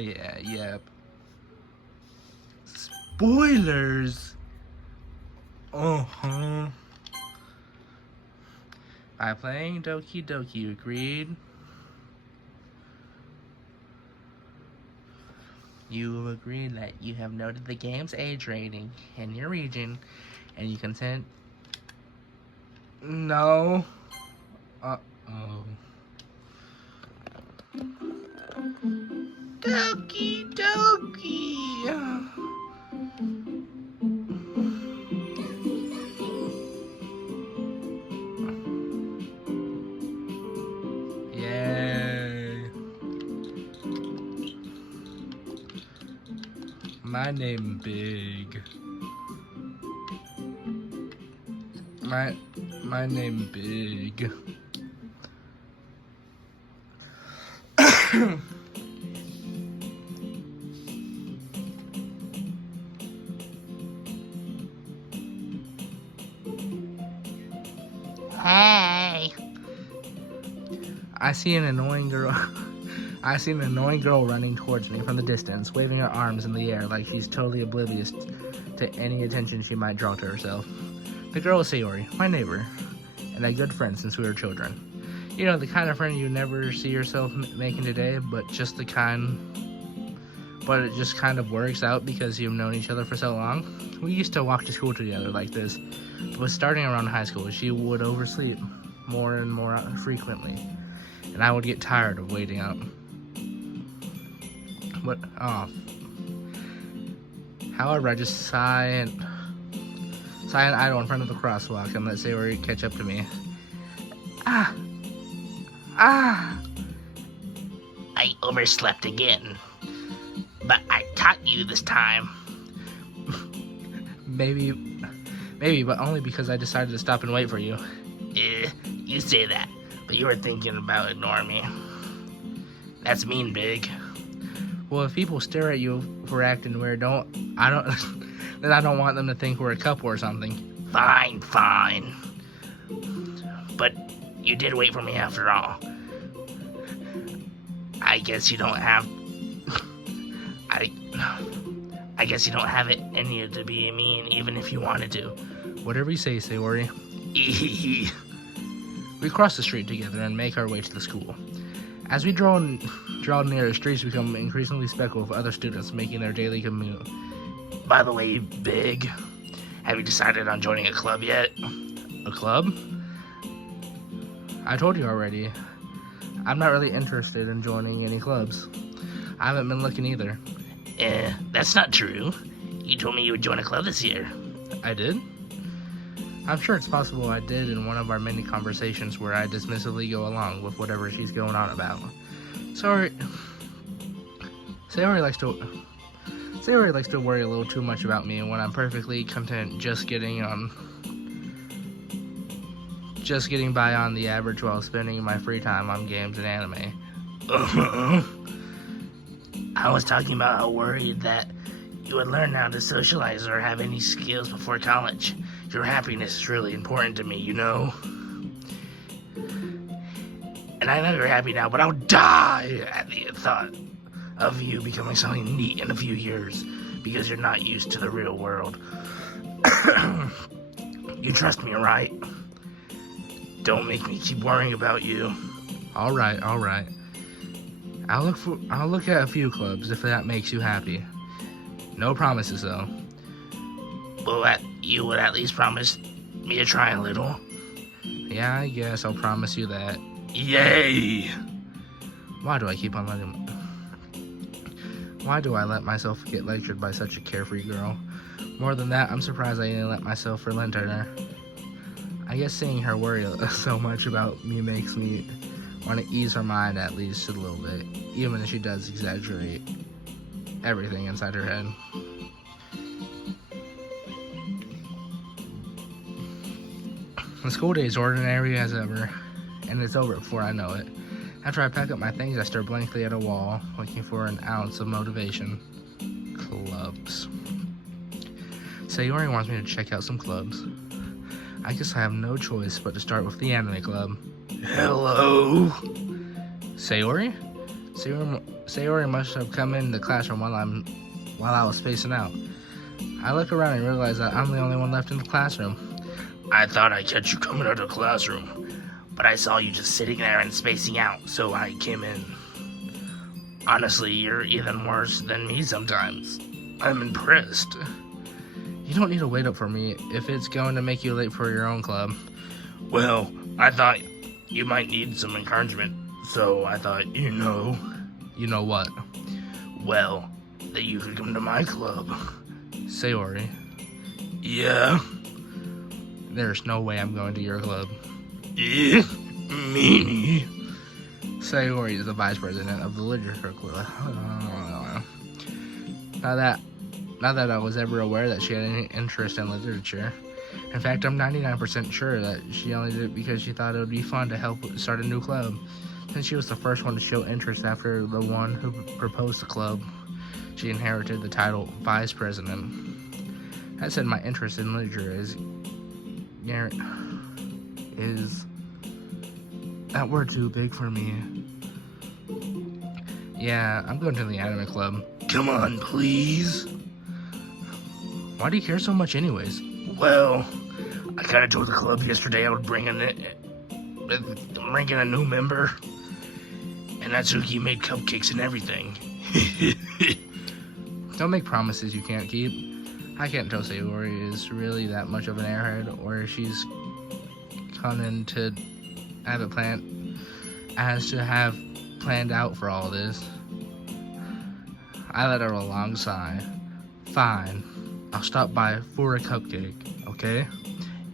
yeah, yep. Spoilers! Uh-huh. By playing Doki Doki, agreed? You will agree that you have noted the game's age rating in your region, and you consent? No. Uh-oh. Doki Doki! Yay. My name Big. My name Big. Hey. I see an annoying girl running towards me from the distance, waving her arms in the air like she's totally oblivious to any attention she might draw to herself. The girl is Sayori, my neighbor, and a good friend since we were children. You know, the kind of friend you never see yourself making today, but it just kind of works out because you've known each other for so long. We used to walk to school together like this, but starting around high school, she would oversleep more and more frequently, and I would get tired of waiting up. However, I just sigh and idle in front of the crosswalk and let Sayori catch up to me. I overslept again, but I caught you this time. Maybe, but only because I decided to stop and wait for you. You say that, but you were thinking about ignoring me. That's mean, Big. Well, if people stare at you for acting weird, then I don't want them to think we're a couple or something. Fine. But you did wait for me after all. I guess you don't have it in you to be mean, even if you wanted to. Whatever you say, Sayori. We cross the street together and make our way to the school. As we draw near, the streets become increasingly speckled with other students making their daily commute. By the way, Big, have you decided on joining a club yet? A club? I told you already. I'm not really interested in joining any clubs. I haven't been looking either. That's not true. You told me you would join a club this year. I did? I'm sure it's possible I did in one of our many conversations where I dismissively go along with whatever she's going on about. Sayori likes to worry a little too much about me when I'm perfectly content just getting by on the average while spending my free time on games and anime. I was talking about how worried that you would learn how to socialize or have any skills before college. Your happiness is really important to me, you know? And I know you're happy now, but I'll die at the thought of you becoming something neat in a few years because you're not used to the real world. You trust me, right? Don't make me keep worrying about you. All right. I'll look at a few clubs if that makes you happy. No promises, though. Well, you would at least promise me to try a little. Yeah, I guess I'll promise you that. Yay! Why do I let myself get lectured by such a carefree girl? More than that, I'm surprised I didn't let myself relent to her. I guess seeing her worry so much about me makes me want to ease her mind at least a little bit, even if she does exaggerate everything inside her head. The school day is ordinary as ever, and it's over before I know it. After I pack up my things, I stare blankly at a wall, looking for an ounce of motivation. Clubs. Sayori wants me to check out some clubs. I guess I have no choice but to start with the anime club. Hello? Sayori? Sayori must have come in the classroom while I was spacing out. I look around and realize that I'm the only one left in the classroom. I thought I'd catch you coming out of the classroom, but I saw you just sitting there and spacing out, so I came in. Honestly, you're even worse than me sometimes. I'm impressed. You don't need to wait up for me if it's going to make you late for your own club. Well, I thought you might need some encouragement, so I thought, You know what? well, that you could come to my club. Sayori, Yeah? there's no way I'm going to your club. Yeah? Meanie? Sayori is the vice president of the literature club. Not that I was ever aware that she had any interest in literature. In fact, I'm 99% sure that she only did it because she thought it would be fun to help start a new club, since she was the first one to show interest after the one who proposed the club. She inherited the title vice president. That said, my interest in literature is that word too big for me. Yeah, I'm going to the anime club. Come on, please. Why do you care so much anyways? Well, I kind of told the club yesterday I would bring in a new member, and Natsuki made cupcakes and everything. Don't make promises you can't keep. I can't tell Sayori is really that much of an airhead, or she's cunning to have it planned out for all this. I let out a long sigh. Fine, I'll stop by for a cupcake, okay?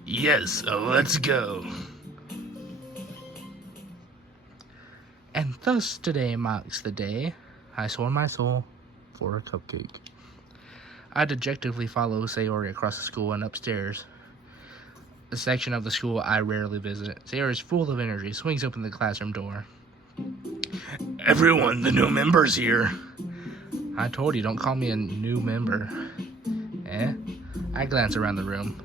Yes, let's go. And thus today marks the day I sold my soul for a cupcake. I dejectedly follow Sayori across the school and upstairs, a section of the school I rarely visit. Sayori is full of energy, swings open the classroom door. Everyone, the new member's here. I told you, don't call me a new member. Eh? I glance around the room.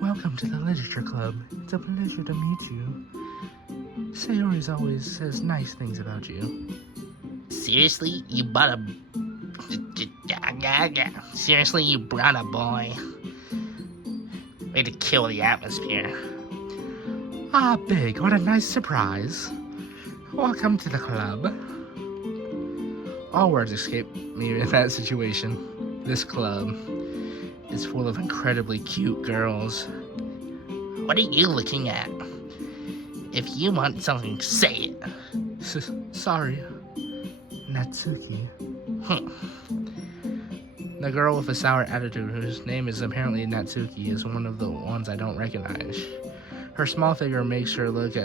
Welcome to the literature club. It's a pleasure to meet you. Sayori always says nice things about you. Seriously, you brought a boy. Way to kill the atmosphere. Ah, Big, what a nice surprise. Welcome to the club. All words escape me in that situation. This club is full of incredibly cute girls. What are you looking at? If you want something, say it. Sorry. Natsuki. The girl with a sour attitude, whose name is apparently Natsuki, is one of the ones I don't recognize. Her small figure makes her look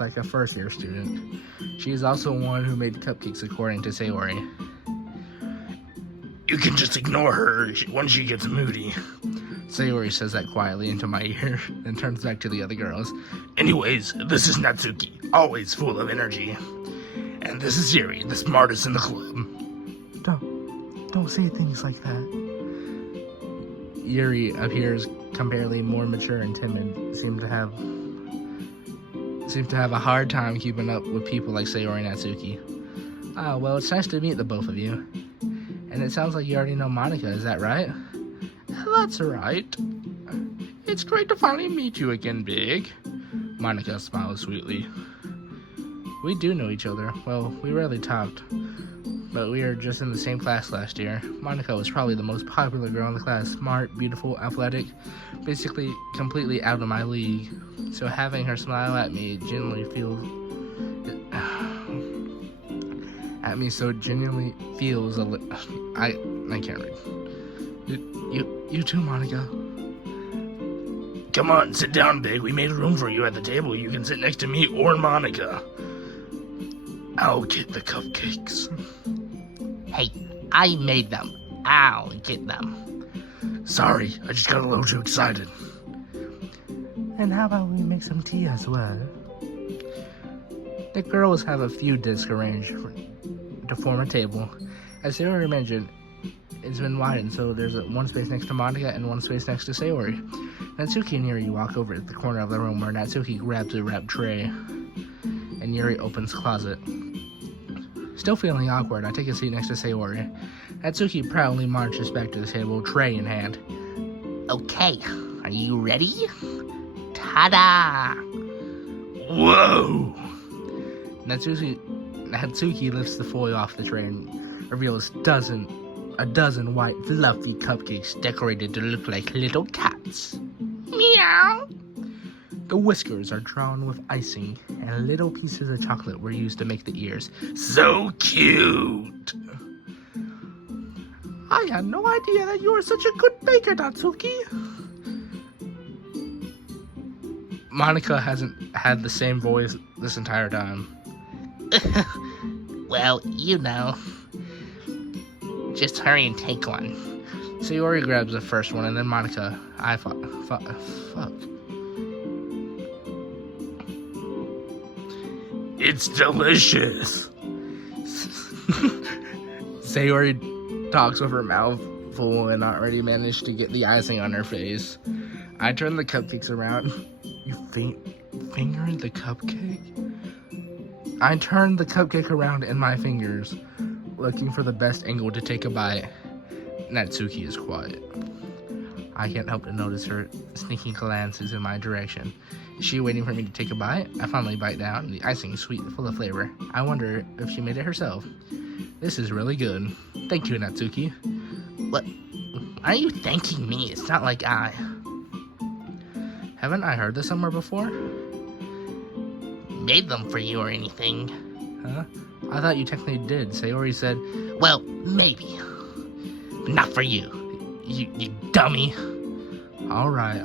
like a first-year student. She is also one who made cupcakes, according to Sayori. You can just ignore her when she gets moody. Sayori says that quietly into my ear, then turns back to the other girls. Anyways, this is Natsuki, always full of energy. And this is Yuri, the smartest in the club. Don't say things like that. Yuri appears comparatively more mature and timid, seem to have a hard time keeping up with people like Sayori and Natsuki. Ah, well, it's nice to meet the both of you. And it sounds like you already know Monica, is that right? That's right. It's great to finally meet you again, Big. Monica smiles sweetly. We do know each other. Well, we rarely talked, but we were just in the same class last year. Monica was probably the most popular girl in the class. Smart, beautiful, athletic, basically completely out of my league. So having her smile at me genuinely feels I can't read. You too, Monica. Come on, sit down, Big. We made room for you at the table. You can sit next to me or Monica. I'll get the cupcakes. Hey, I made them. I'll get them. Sorry, I just got a little too excited. And how about we make some tea as well? The girls have a few discs arranged to form a table. As Sayori mentioned, it's been widened, so there's one space next to Monica and one space next to Sayori. Natsuki and Yuri walk over to the corner of the room where Natsuki grabs a wrapped tray. and Yuri opens closet. Still feeling awkward, I take a seat next to Sayori. Natsuki proudly marches back to the table, tray in hand. Okay, are you ready? Ta-da! Whoa! Natsuki lifts the foil off the tray and reveals a dozen white, fluffy cupcakes decorated to look like little cats. Meow! The whiskers are drawn with icing, and little pieces of chocolate were used to make the ears. So cute! I had no idea that you were such a good baker, Natsuki. Monica hasn't had the same voice this entire time. Well, you know. Just hurry and take one. Sayori grabs the first one, and then Monica. Fuck. It's delicious. Sayori talks with her mouth full and already managed to get the icing on her face. I turn the cupcakes around. You fingered the cupcake? I turn the cupcake around in my fingers, looking for the best angle to take a bite. Natsuki is quiet. I can't help to notice her sneaking glances in my direction. Is she waiting for me to take a bite? I finally bite down. The icing is sweet and full of flavor. I wonder if she made it herself. This is really good. Thank you, Natsuki. What? Why are you thanking me? It's not like I... Haven't I heard this somewhere before? made them for you or anything. Huh? I thought you technically did. Sayori said... Well, maybe. But not for you. You dummy. Alright.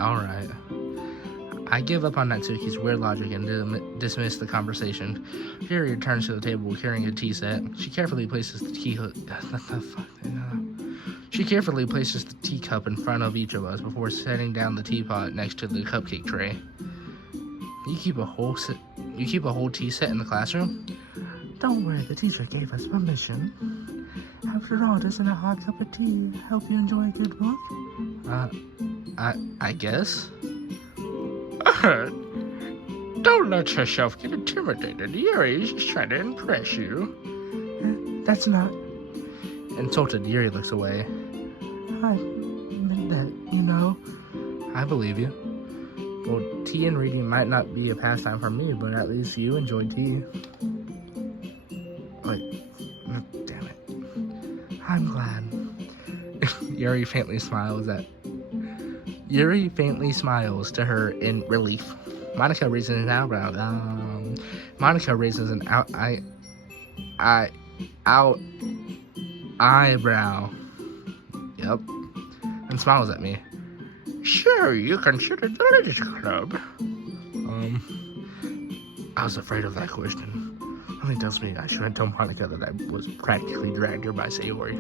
I give up on Natsuki's weird logic and dismiss the conversation. Fury returns to the table carrying a tea set. She carefully places the teacup in front of each of us before setting down the teapot next to the cupcake tray. You keep a whole tea set in the classroom? Don't worry, the teacher gave us permission. After all, doesn't a hot cup of tea help you enjoy a good book? I guess. Don't let yourself get intimidated. Yuri's just trying to impress you. That's not... Insulted, Yuri looks away. I meant that, you know. I believe you. Well, tea and reading might not be a pastime for me, but at least you enjoy tea. Wait, damn it. I'm glad. Yuri faintly smiles to her in relief. Monica raises an eyebrow. Eyebrow. Yep. And smiles at me. Sure, you consider the ladies' club. I was afraid of that question. Something tells me I shouldn't tell Monica that I was practically dragged here by Sayori.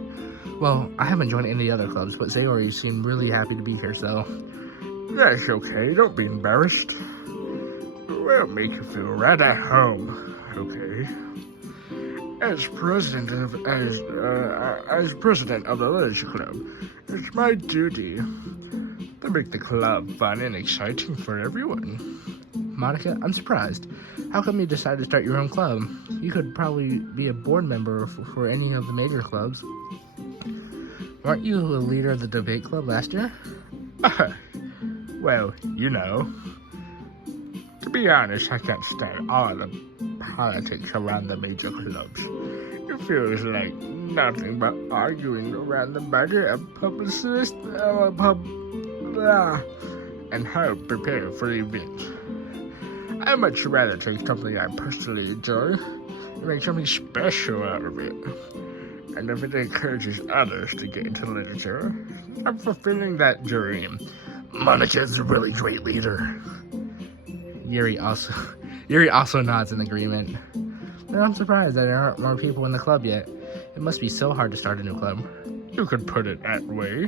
Well, I haven't joined any other clubs, but Sayori seemed really happy to be here, so... That's okay, don't be embarrassed. We'll make you feel right at home, okay? As president of the Literature Club, it's my duty to make the club fun and exciting for everyone. Monica, I'm surprised. How come you decided to start your own club? You could probably be a board member for any of the major clubs. Weren't you a leader of the debate club last year? Well, you know. To be honest, I can't stand all the politics around the major clubs. It feels like nothing but arguing around the budget of publicists and how to prepare for the events. I'd much rather take something I personally enjoy and make something special out of it. And if it encourages others to get into literature, I'm fulfilling that dream. Monica's a really great leader. Yuri also nods in agreement. But I'm surprised that there aren't more people in the club yet. It must be so hard to start a new club. You could put it that way.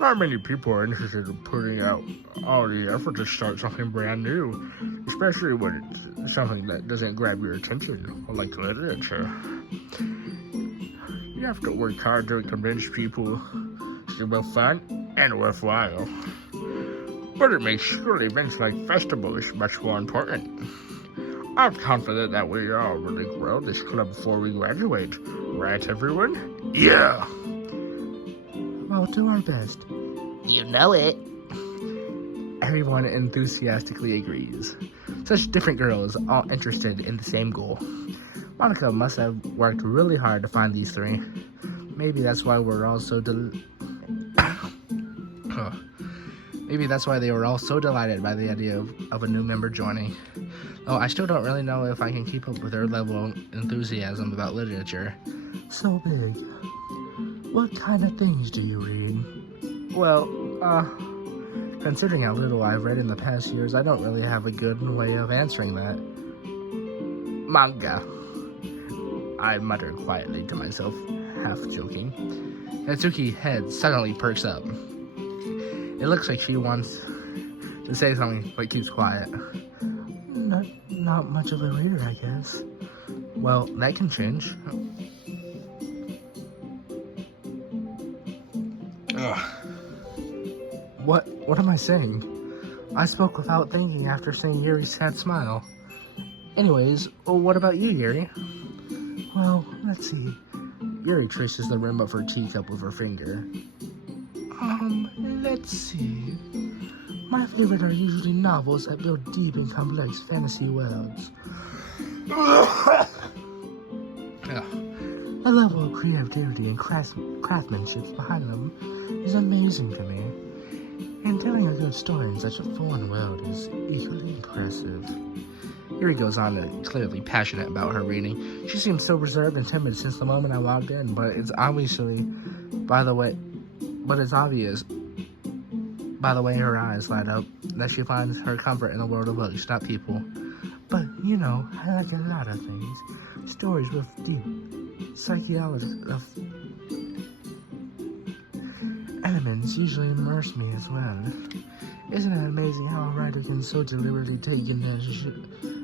Not many people are interested in putting out all the effort to start something brand new, especially when it's something that doesn't grab your attention, like literature. You have to work hard to convince people it's both fun and worthwhile. But it makes school events like festivals much more important. I'm confident that we all really grow this club before we graduate. Right, everyone? Yeah. Well, do our best. You know it. Everyone enthusiastically agrees. Such different girls, all interested in the same goal. Monica must have worked really hard to find these three. Maybe that's why we're all so Maybe that's why they were all so delighted by the idea of a new member joining. Oh, I still don't really know if I can keep up with their level of enthusiasm about literature. So big. What kind of things do you read? Well, considering how little I've read in the past years, I don't really have a good way of answering that. Manga. I muttered quietly to myself, half joking. Natsuki's head suddenly perks up. It looks like she wants to say something, but keeps quiet. Not much of a reader, I guess. Well, that can change. Ugh. What am I saying? I spoke without thinking after seeing Yuri's sad smile. Anyways, what about you, Yuri? Well, let's see. Yuri traces the rim of her teacup with her finger. Let's see. My favorite are usually novels that build deep and complex fantasy worlds. The level of creativity and craftsmanship behind them is amazing to me. And telling a good story in such a foreign world is equally impressive. Yuri goes on to clearly passionate about her reading. She seems so reserved and timid since the moment I logged in, but it's obvious by the way her eyes light up that she finds her comfort in the world of books, not people. But, you know, I like a lot of things. Stories with deep psychology elements usually immerse me as well. Isn't it amazing how a writer can so deliberately take advantage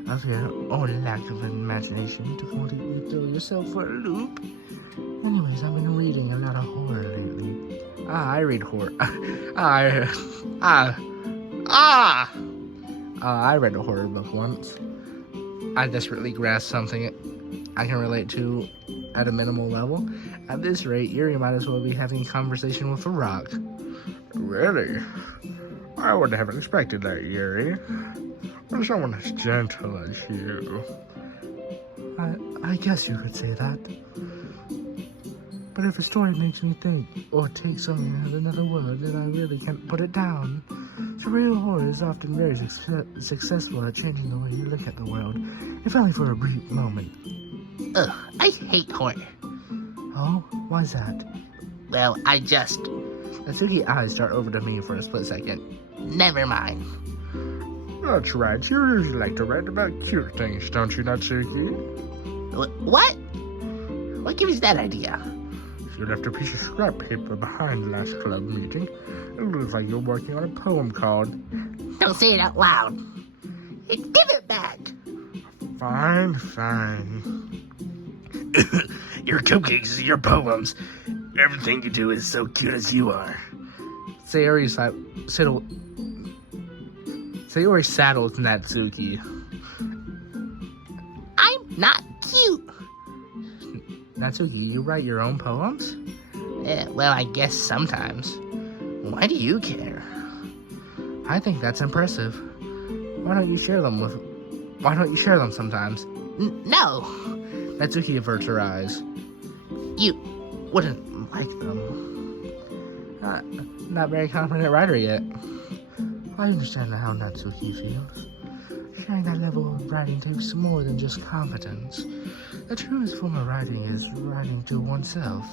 of your own lack of imagination to completely throw yourself for a loop? Anyways, I've been reading a lot of horror lately. I read horror. I read a horror book once. I desperately grasped something I can relate to at a minimal level. At this rate, Yuri might as well be having a conversation with a rock. Really? I wouldn't have expected that, Yuri. For someone as gentle as you. I guess you could say that. But if a story makes me think, or takes something out of another world, then I really can't put it down. Surreal horror is often very successful at changing the way you look at the world, if only for a brief moment. Ugh, I hate horror. Oh? Why's that? Well, Natsuki's eyes start over to me for a split second. Never mind. That's right, you usually like to write about cute things, don't you, Natsuki? What? What gives you that idea? You left a piece of scrap paper behind the last club meeting. It looks like you're working on a poem called... Don't say it out loud. Give it back. Fine. Your cupcakes, your poems. Everything you do is so cute as you are. Sayori saddles Natsuki. I'm not cute. Natsuki, you write your own poems? Well, I guess sometimes. Why do you care? I think that's impressive. Why don't you share them sometimes? No. Natsuki averts her eyes. You wouldn't like them. Not very confident writer yet. I understand how Natsuki feels. Sharing that level of writing takes more than just confidence. The truest form of writing is writing to oneself.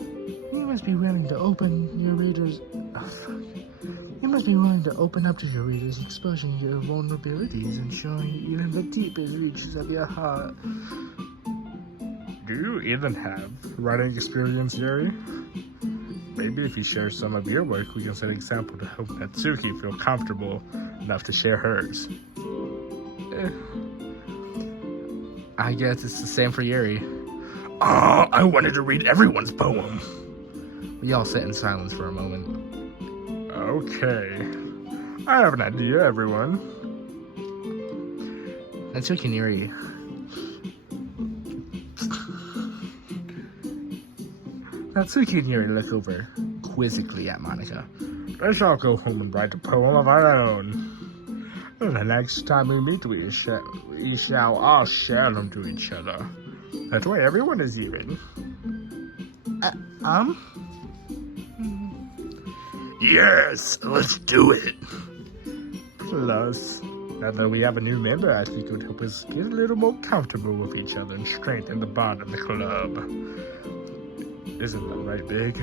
You must be willing to open up to your readers, exposing your vulnerabilities and showing even the deepest reaches of your heart. Do you even have writing experience, Yuri? Maybe if you share some of your work, we can set an example to help Natsuki feel comfortable enough to share hers. I guess it's the same for Yuri. I wanted to read everyone's poem. We all sit in silence for a moment. Okay. I have an idea, everyone. Natsuki and Yuri. Natsuki and Yuri look over quizzically at Monica. Let's all go home and write a poem of our own. And the next time we meet, we shall all share them to each other. That way everyone is even. Yes, let's do it. Plus, now that we have a new member, I think it would help us get a little more comfortable with each other and strengthen the bond of the club. Isn't that right, Big?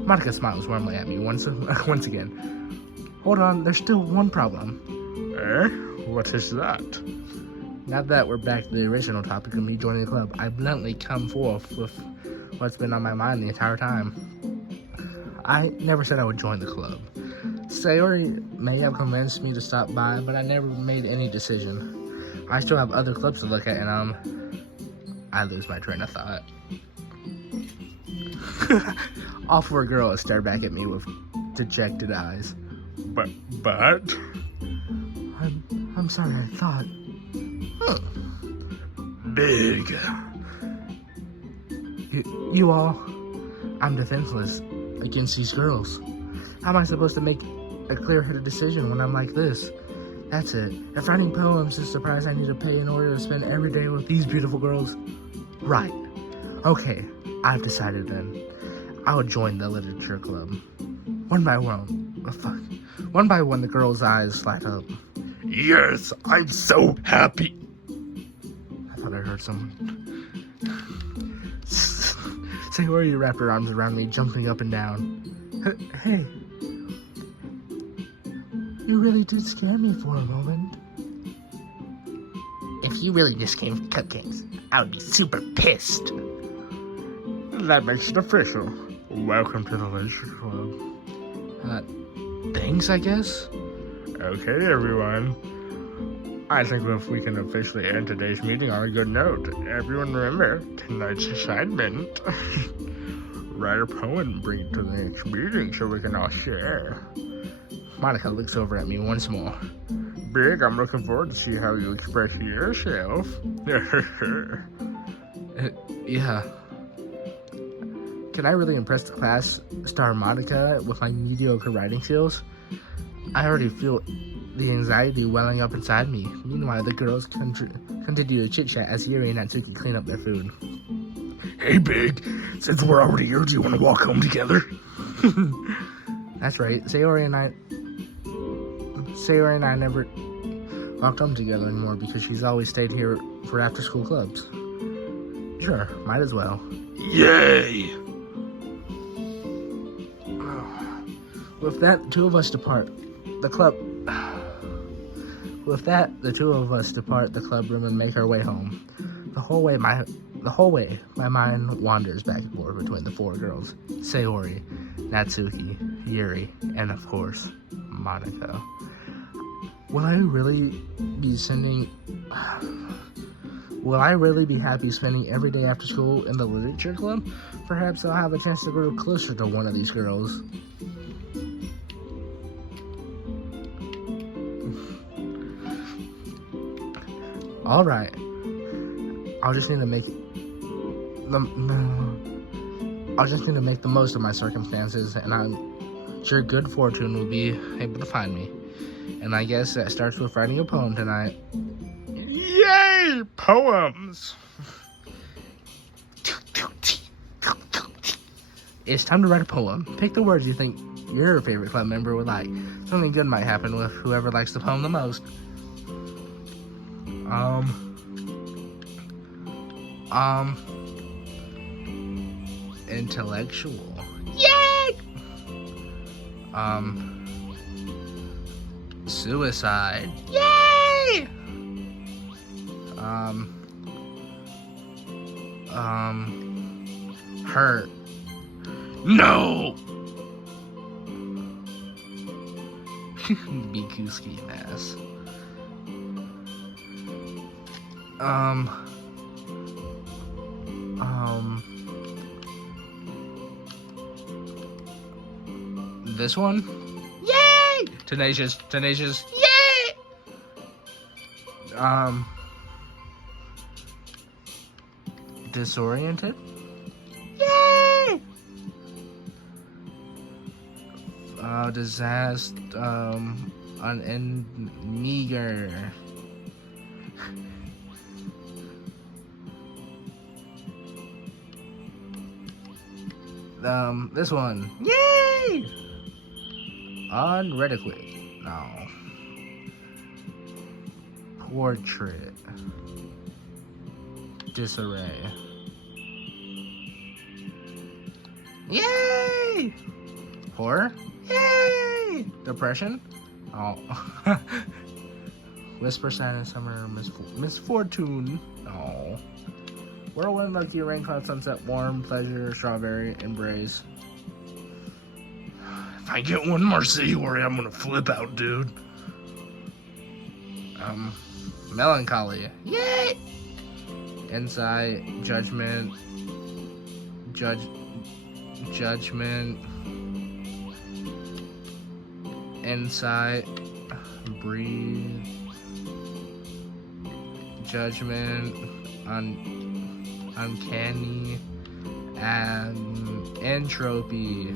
Monica smiles warmly at me once again. Hold on, there's still one problem. What is that? Now that we're back to the original topic of me joining the club, I bluntly come forth with what's been on my mind the entire time. I never said I would join the club. Sayori may have convinced me to stop by, but I never made any decision. I still have other clubs to look at, and I lose my train of thought. All four girls stare back at me with dejected eyes. But? I'm sorry, I thought. Big. You all, I'm defenseless against these girls. How am I supposed to make a clear-headed decision when I'm like this? That's it. If writing poems is the price I need to pay in order to spend every day with these beautiful girls, right. Okay, I've decided then. I'll join the literature club. One by one, the girls' eyes light up. Yes, I'm so happy. I thought I heard someone. Sayori wrapped her arms around me, jumping up and down. Hey. You really did scare me for a moment. If you really just came for cupcakes, I would be super pissed. That makes it official. Welcome to the Literature Club. Thanks, I guess? Okay, everyone. I think if we can officially end today's meeting on a good note. Everyone remember tonight's assignment. Write a poem and bring it to the next meeting so we can all share. Monica looks over at me once more. Big, I'm looking forward to see how you express yourself. Yeah. Can I really impress the class star Monica with my mediocre writing skills? I already feel the anxiety welling up inside me. Meanwhile, the girls continue to chit-chat as Yuri and Natsuki clean up their food. Hey, Big, since we're already here, do you want to walk home together? That's right. Sayori and I never walked home together anymore because she's always stayed here for after-school clubs. Sure, might as well. Yay! With that, the two of us depart the club room and make our way home. The whole way, my mind wanders back and forth between the four girls: Sayori, Natsuki, Yuri, and of course, Monica. Will I really be happy spending every day after school in the literature club? Perhaps I'll have a chance to grow closer to one of these girls. All right. I'll just need to make the most of my circumstances, and I'm sure good fortune will be able to find me. And I guess that starts with writing a poem tonight. Yay! Poems! It's time to write a poem. Pick the words you think your favorite club member would like. Something good might happen with whoever likes the poem the most. Intellectual. Yay! Suicide. Yay! Hurt. No! Bikuski ass. This one? Yay! Tenacious. Yay! Disoriented? Yay! Disaster, meager. This one. Yay! Unredequate. No. Portrait. Disarray. Yay! Horror? Yay! Depression? Oh. Whisper, sadness, summer, misfortune. Oh. Whirlwind, lucky, rain cloud, sunset, warm, pleasure, strawberry, embrace. If I get one more city worry, I'm gonna flip out, dude. Melancholy. Yay! Insight, judgment, judgment, insight, breathe, judgment, uncanny, and entropy,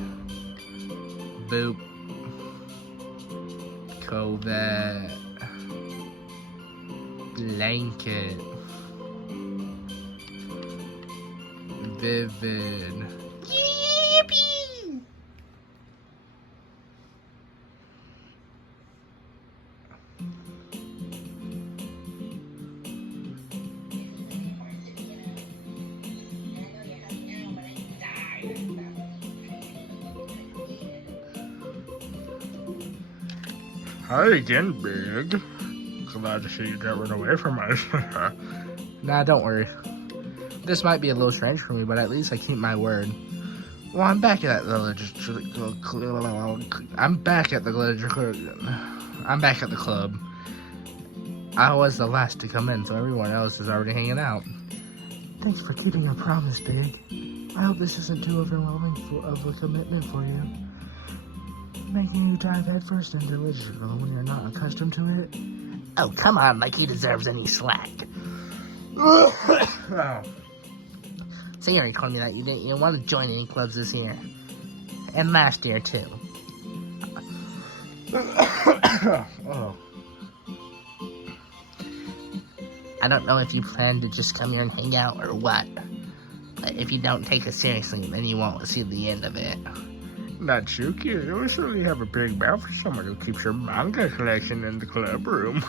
boop, covert, blanket, vivid. Yippee! Hi again, Big. Glad to see you got run away from us. Nah, don't worry. This might be a little strange for me, but at least I keep my word. Well, I'm back at the club. I was the last to come in, so everyone else is already hanging out. Thanks for keeping your promise, Big. I hope this isn't too overwhelming of a commitment for you. Making you dive headfirst into literature when you're not accustomed to it. Oh, come on, like he deserves any slack. Oh. So you already told me that you didn't want to join any clubs this year. And last year, too. Oh. I don't know if you plan to just come here and hang out or what. But if you don't take it seriously, then you won't see the end of it. Not too cute. You certainly have a big mouth for someone who keeps your manga collection in the club room.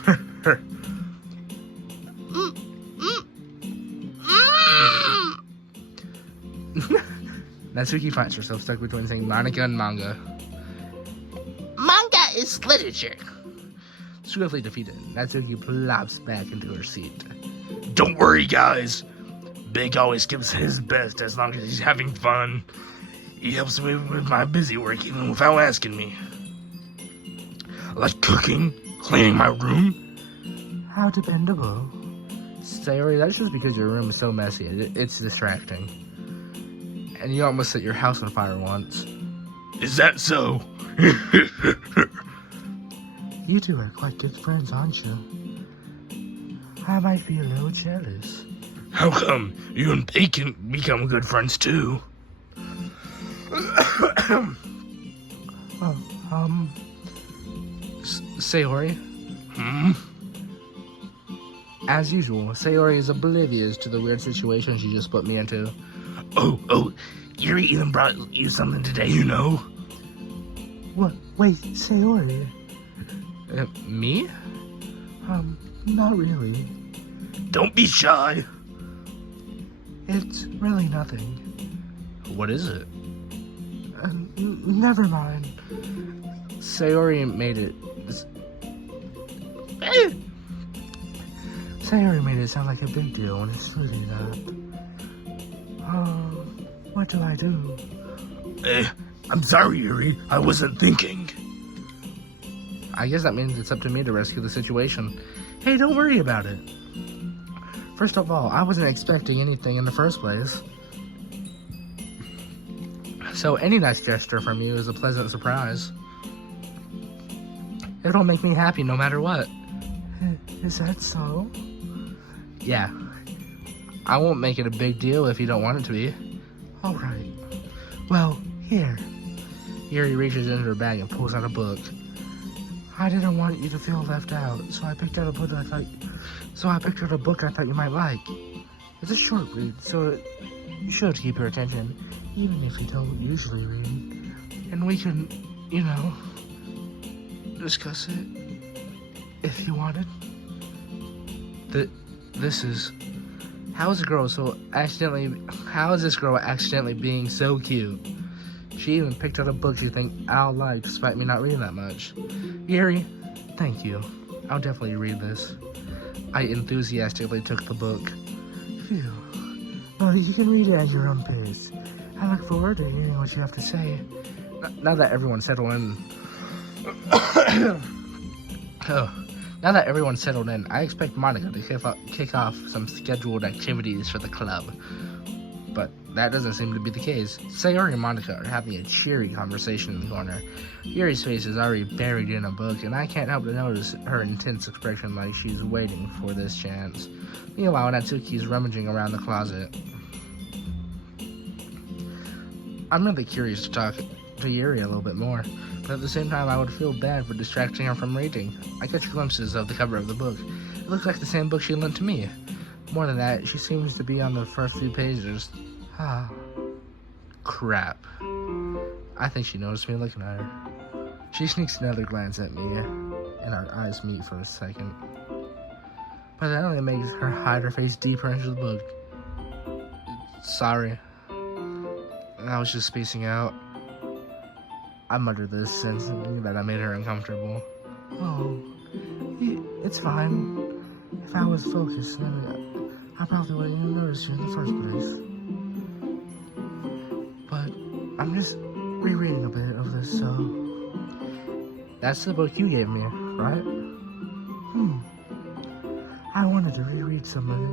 Natsuki finds herself stuck between saying Monica and manga. Manga is literature. Swiftly defeated, Natsuki plops back into her seat. Don't worry, guys. Big always gives his best as long as he's having fun. He helps me with my busy work even without asking me. Like cooking, cleaning my room. How dependable. Sayori, that's just because your room is so messy. It's distracting. And you almost set your house on fire once. Is that so? You two are quite good friends, aren't you? I might be a little jealous. How come you and Big can become good friends too? Sayori? As usual, Sayori is oblivious to the weird situation she just put me into. Oh, Yuri even brought you something today, you know? What? Wait, Sayori? Me? Not really. Don't be shy. It's really nothing. What is it? Never mind. Sayori made it. Sayori made it sound like a big deal when it's really not. What do I do? I'm sorry, Yuri. I wasn't thinking. I guess that means it's up to me to rescue the situation. Hey, don't worry about it. First of all, I wasn't expecting anything in the first place. So any nice gesture from you is a pleasant surprise. It'll make me happy no matter what. Is that so? Yeah. I won't make it a big deal if you don't want it to be. Alright. Well, here. Yuri reaches into her bag and pulls out a book. I didn't want you to feel left out, so I picked out a book I thought you might like. It's a short read, so you should keep your attention, even if you don't usually read. And we can, discuss it if you wanted. This is... How is this girl accidentally being so cute? She even picked out a book you think I'll like, despite me not reading that much. Yuri, thank you. I'll definitely read this. I enthusiastically took the book. Phew. Well, you can read it at your own pace. I look forward to hearing what you have to say. Now that everyone's settled in... Now that everyone's settled in, I expect Monica to kick off some scheduled activities for the club. But that doesn't seem to be the case. Sayori and Monica are having a cheery conversation in the corner. Yuri's face is already buried in a book, and I can't help but notice her intense expression like she's waiting for this chance. Meanwhile, Natsuki's rummaging around the closet. I'm really curious to talk to Yuri a little bit more, but at the same time I would feel bad for distracting her from reading. I catch glimpses of the cover of the book. It looks like the same book she lent to me. More than that, she seems to be on the first few pages. Ah, crap. I think she noticed me looking at her. She sneaks another glance at me, and our eyes meet for a second. But that only makes her hide her face deeper into the book. Sorry. I was just spacing out. I muttered this, sensing that I made her uncomfortable. Oh, it's fine. If I was focused, then I probably wouldn't even notice you in the first place. But I'm just rereading a bit of this, so... That's the book you gave me, right? I wanted to reread some of it.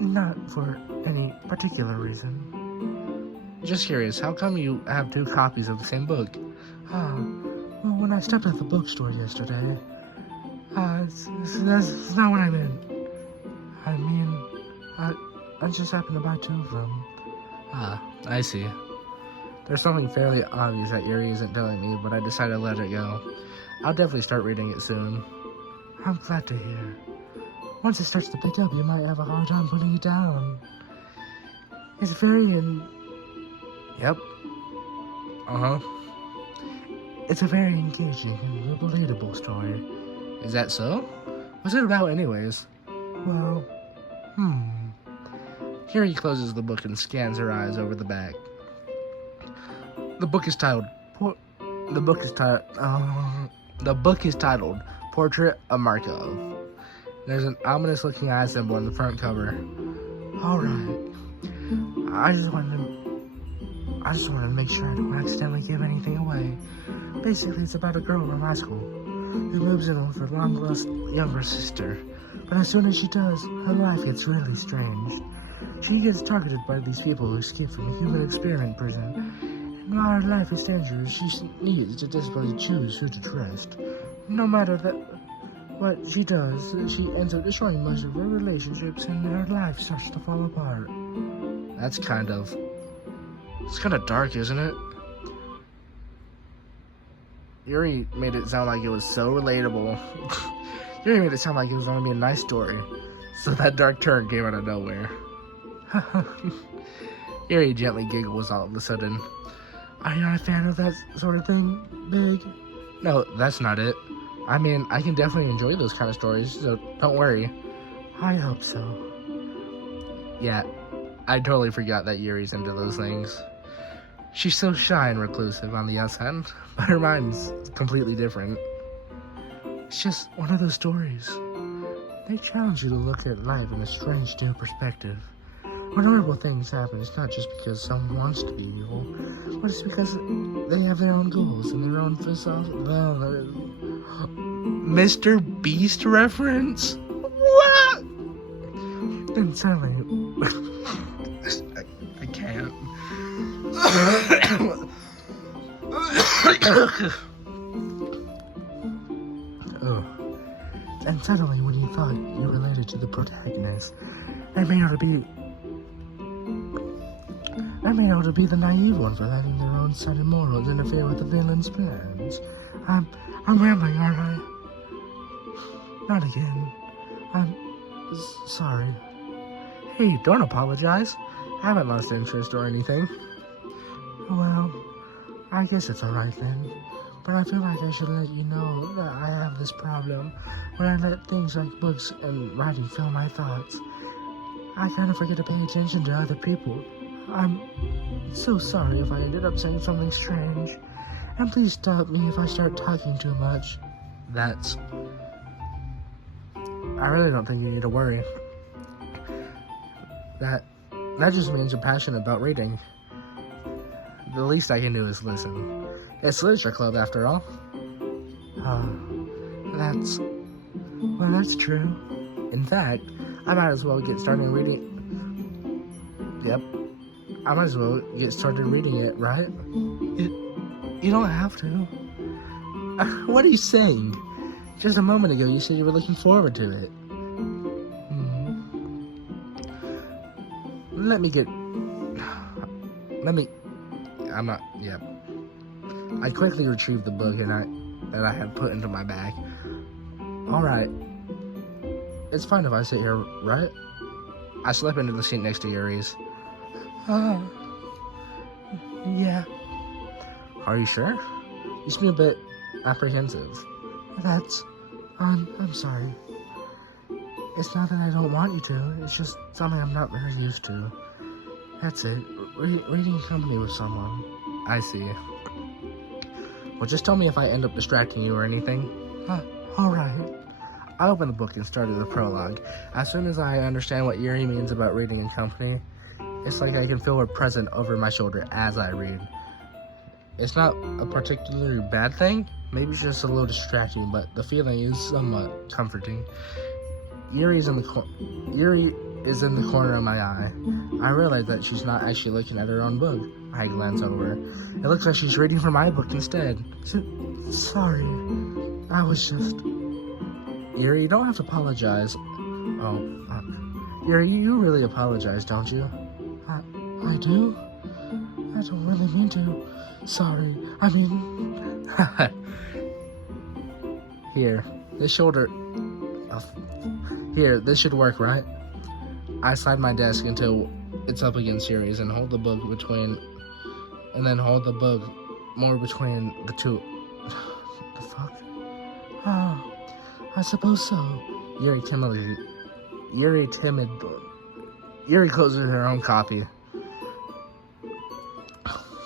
Not for any particular reason. Just curious, how come you have 2 copies of the same book? Well, when I stopped at the bookstore yesterday, that's not what I meant. I mean, I just happened to buy 2 of them. I see. There's something fairly obvious that Yuri isn't telling me, but I decided to let it go. I'll definitely start reading it soon. I'm glad to hear. Once it starts to pick up, you might have a hard time putting it down. It's very Yep. It's a very engaging and relatable story. Is that so? What's it about anyways? Well, Here he closes the book and scans her eyes over the back. The book is titled Portrait of Markov. There's an ominous looking eye symbol on the front cover. Alright. I just wanted to make sure I don't accidentally give anything away. Basically, it's about a girl from high school who moves in with her long-lost younger sister. But as soon as she does, her life gets really strange. She gets targeted by these people who escape from a human experiment prison. And while her life is dangerous, she needs to desperately choose who to trust. No matter what she does, she ends up destroying most of her relationships, and her life starts to fall apart. It's kind of dark, isn't it? Yuri made it sound like it was so relatable. Yuri made it sound like it was going to be a nice story. So that dark turn came out of nowhere. Yuri gently giggles all of a sudden. Are you not a fan of that sort of thing, Big? No, that's not it. I mean, I can definitely enjoy those kind of stories, so don't worry. I hope so. Yeah, I totally forgot that Yuri's into those things. She's so shy and reclusive on the outside, but her mind's completely different. It's just one of those stories. They challenge you to look at life in a strange new perspective. When horrible things happen, it's not just because someone wants to be evil, but it's because they have their own goals and their own philosophy. Mr. Beast reference? What? Then suddenly... I can't. And suddenly, when you thought you related to the protagonist, I may ought to be the naive one for letting their own set of morals interfere with the villain's plans. I'm rambling, aren't I? Not again. I'm sorry. Hey, don't apologize. I haven't lost interest or anything. Well, I guess it's alright then. But I feel like I should let you know that I have this problem when I let things like books and writing fill my thoughts. I kind of forget to pay attention to other people. I'm so sorry if I ended up saying something strange. And please stop me if I start talking too much. I really don't think you need to worry. That just means you're passionate about reading. The least I can do is listen. It's literature club after all. That's true. In fact, I might as well get started reading. Yep. I might as well get started reading it, right? You don't have to. What are you saying? Just a moment ago, you said you were looking forward to it. Yep. I quickly retrieved the book that I had put into my bag. Alright. It's fine if I sit here, right? I slip into the seat next to Yuri's. Yeah. Are you sure? You seem a bit apprehensive. I'm sorry. It's not that I don't want you to, it's just something I'm not very used to. That's it. Reading company with someone. I see. Well, just tell me if I end up distracting you or anything. Alright. I opened the book and started the prologue. As soon as I understand what Yuri means about reading in company, it's like I can feel her present over my shoulder as I read. It's not a particularly bad thing. Maybe it's just a little distracting, but the feeling is somewhat comforting. Yuri is in the corner of my eye. I realize that she's not actually looking at her own book. I glance over. It looks like she's reading from my book instead. Sorry. I was just... Yuri, you don't have to apologize. Yuri, you really apologize, don't you? I do? I don't really mean to. Sorry. I mean... Here. This should work, right? I slide my desk until it's up against Yuri's and hold the book more between the two. The fuck? I suppose so. Yuri closes her own copy.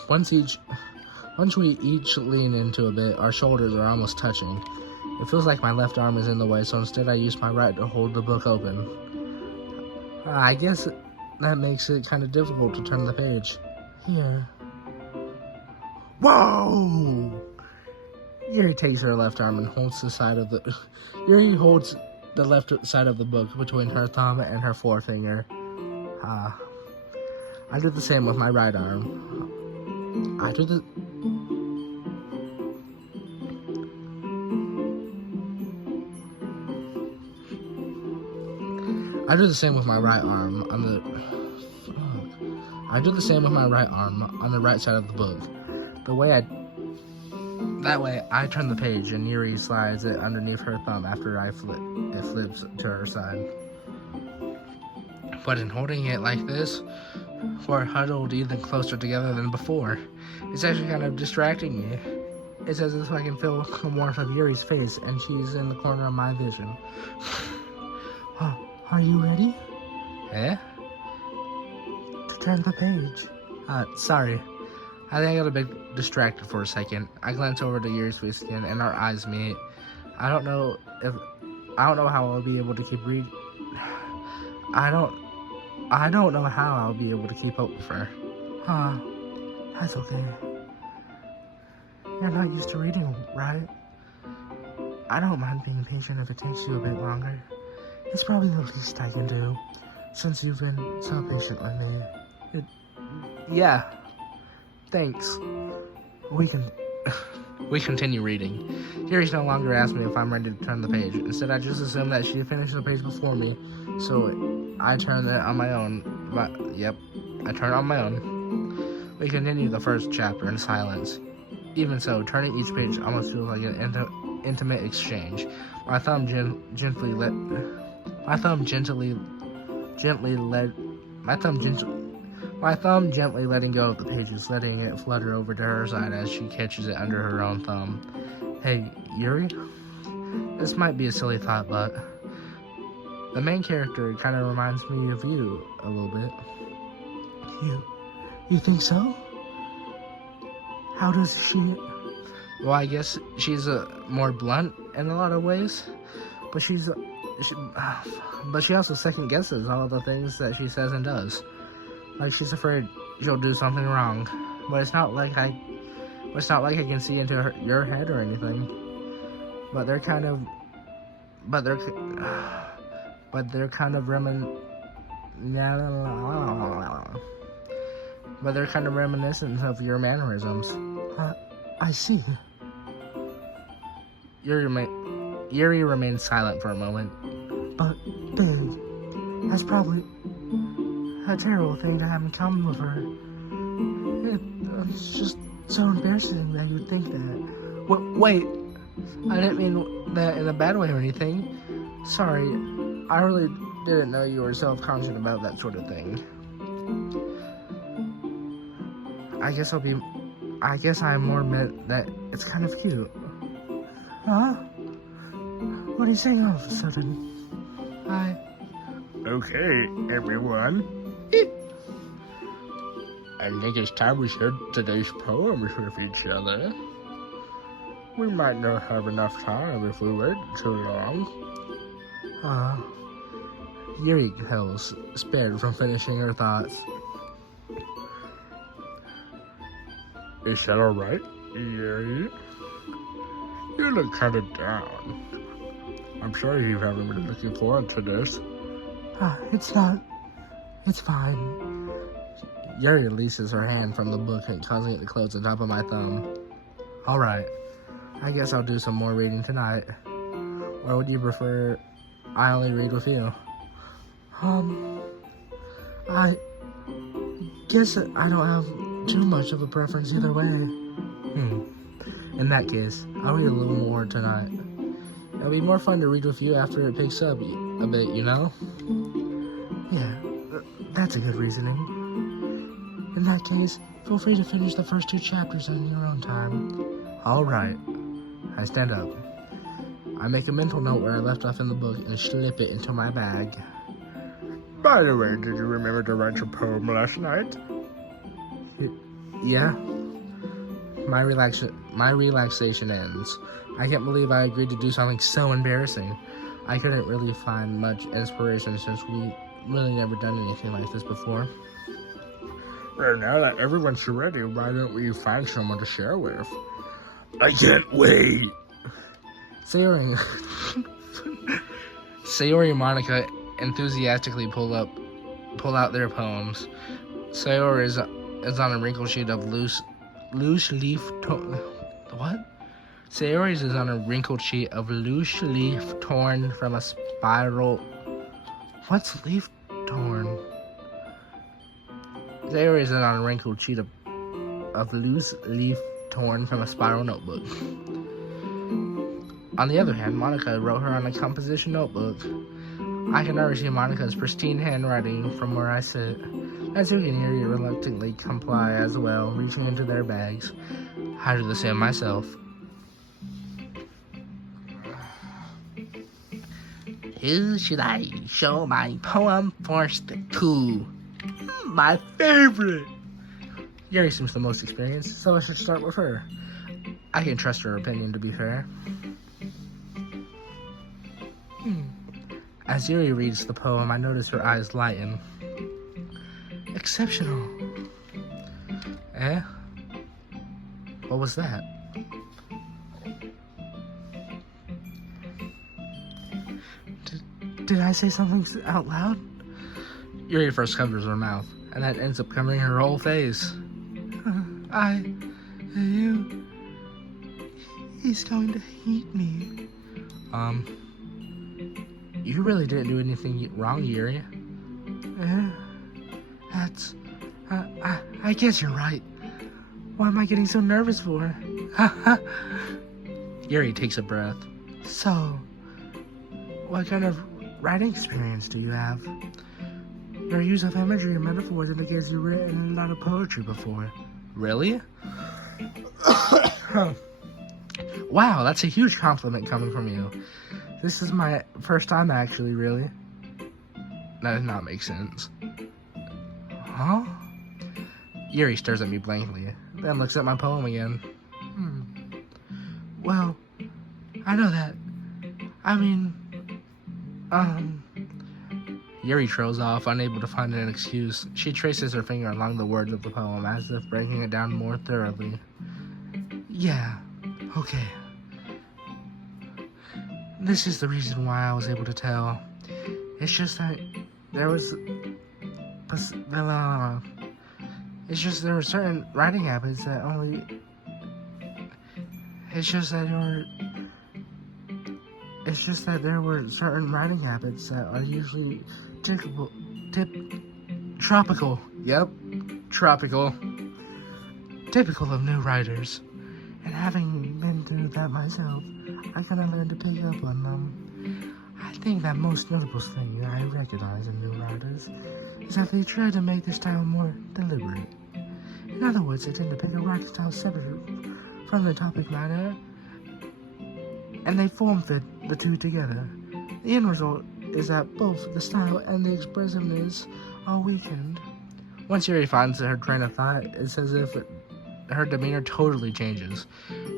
Once we each lean into a bit, our shoulders are almost touching. It feels like my left arm is in the way, so instead I use my right to hold the book open. I guess that makes it kind of difficult to turn the page. Here. Whoa! Yuri takes her left arm and holds the left side of the book between her thumb and her forefinger. I do the same with my right arm. I do the same with my right arm on the right side of the book. That way I turn the page and Yuri slides it underneath her thumb after it flips to her side. But in holding it like this, we're huddled even closer together than before. It's actually kind of distracting me. It's as if I can feel the warmth of Yuri's face and she's in the corner of my vision. Are you ready? Eh? To turn the page. Sorry. I think I got a bit distracted for a second. I glance over to Yuri's face again and our eyes meet. I don't know how I'll be able to keep reading. I don't know how I'll be able to keep up with her. That's okay. You're not used to reading, right? I don't mind being patient if it takes you a bit longer. It's probably the least I can do, since you've been so patient with me. Yeah. Thanks. We continue reading. Yuri's no longer asks me if I'm ready to turn the page. Instead, I just assume that she finished the page before me, so I turned it on my own. Yep, I turned it on my own. We continue the first chapter in silence. Even so, turning each page almost feels like an intimate exchange. My thumb gently letting go of the pages, letting it flutter over to her side as she catches it under her own thumb. Hey, Yuri? This might be a silly thought, but the main character kind of reminds me of you a little bit. You think so? How does she? Well, I guess she's more blunt in a lot of ways, but she also second guesses all the things that she says and does. Like she's afraid she'll do something wrong, but it's not like I can see into your head or anything. But they're kind of reminiscent of your mannerisms. I see. Yuri remained silent for a moment. But, babe, that's probably a terrible thing to have in common with her. It's just so embarrassing that you'd think that. Wait, I didn't mean that in a bad way or anything. Sorry, I really didn't know you were self-conscious about that sort of thing. I guess I more meant that it's kind of cute. Huh? What are you saying all of a sudden? Okay, everyone. I think it's time we shared today's poems with each other. We might not have enough time if we wait too long. Yuri was spared from finishing her thoughts. Is that alright, Yuri? You look kind of down. I'm sorry you haven't been looking forward to this. It's not. It's fine. Yuri releases her hand from the book and causing it to close the top of my thumb. Alright, I guess I'll do some more reading tonight. Or would you prefer I only read with you? I guess I don't have too much of a preference either way. In that case, I'll read a little more tonight. It'll be more fun to read with you after it picks up a bit, you know? Yeah, that's a good reasoning. In that case, feel free to finish the first 2 chapters on your own time. Alright. I stand up. I make a mental note where I left off in the book and slip it into my bag. By the way, did you remember to write your poem last night? Yeah. My relaxation ends. I can't believe I agreed to do something so embarrassing. I couldn't really find much inspiration since we really never done anything like this before. Well, now that everyone's ready, why don't we find someone to share with? I can't wait! Sayori and Monica enthusiastically pull out their poems. Sayori is on a wrinkled sheet of loose leaf Sayori's is on a wrinkled sheet of loose leaf torn from a spiral. What's leaf torn? Sayori's is on a wrinkled sheet of loose leaf torn from a spiral notebook. On the other hand, Monica wrote her on a composition notebook. I can already see Monica's pristine handwriting from where I sit. As you can hear, you reluctantly comply as well, reaching into their bags. I do the same myself. Who should I show my poem first to? My favorite! Yuri seems the most experienced, so I should start with her. I can trust her opinion, to be fair. As Yuri reads the poem, I notice her eyes lighten. Exceptional. Eh? What was that? Did I say something out loud? Yuri first covers her mouth, and that ends up covering her whole face. He's going to hate me. You really didn't do anything wrong, Yuri. That's... I guess you're right. What am I getting so nervous for? Yuri takes a breath. So, what kind of writing experience do you have? Your use of imagery and metaphors indicates you've written a lot of poetry before. Really? Wow, that's a huge compliment coming from you. This is my first time, actually, really. That does not make sense. Huh? Yuri stares at me blankly, then looks at my poem again. Well, I know that. I mean, Yuri trails off, unable to find an excuse. She traces her finger along the words of the poem, as if breaking it down more thoroughly. Yeah, okay. This is the reason why I was able to tell. It's just that there were certain writing habits that only... It's just that there were certain writing habits that are usually tropical. Yep, tropical. Typical of new writers. And having been through that myself, I kind of learned to pick up on them. I think that most notable thing I recognize in new writers is that they try to make the style more deliberate. In other words, they tend to pick a writing style separate from the topic matter, and they form fit the two together. The end result is that both the style and the expressiveness are weakened. Once Yuri finds her train of thought, it's as if her demeanor totally changes.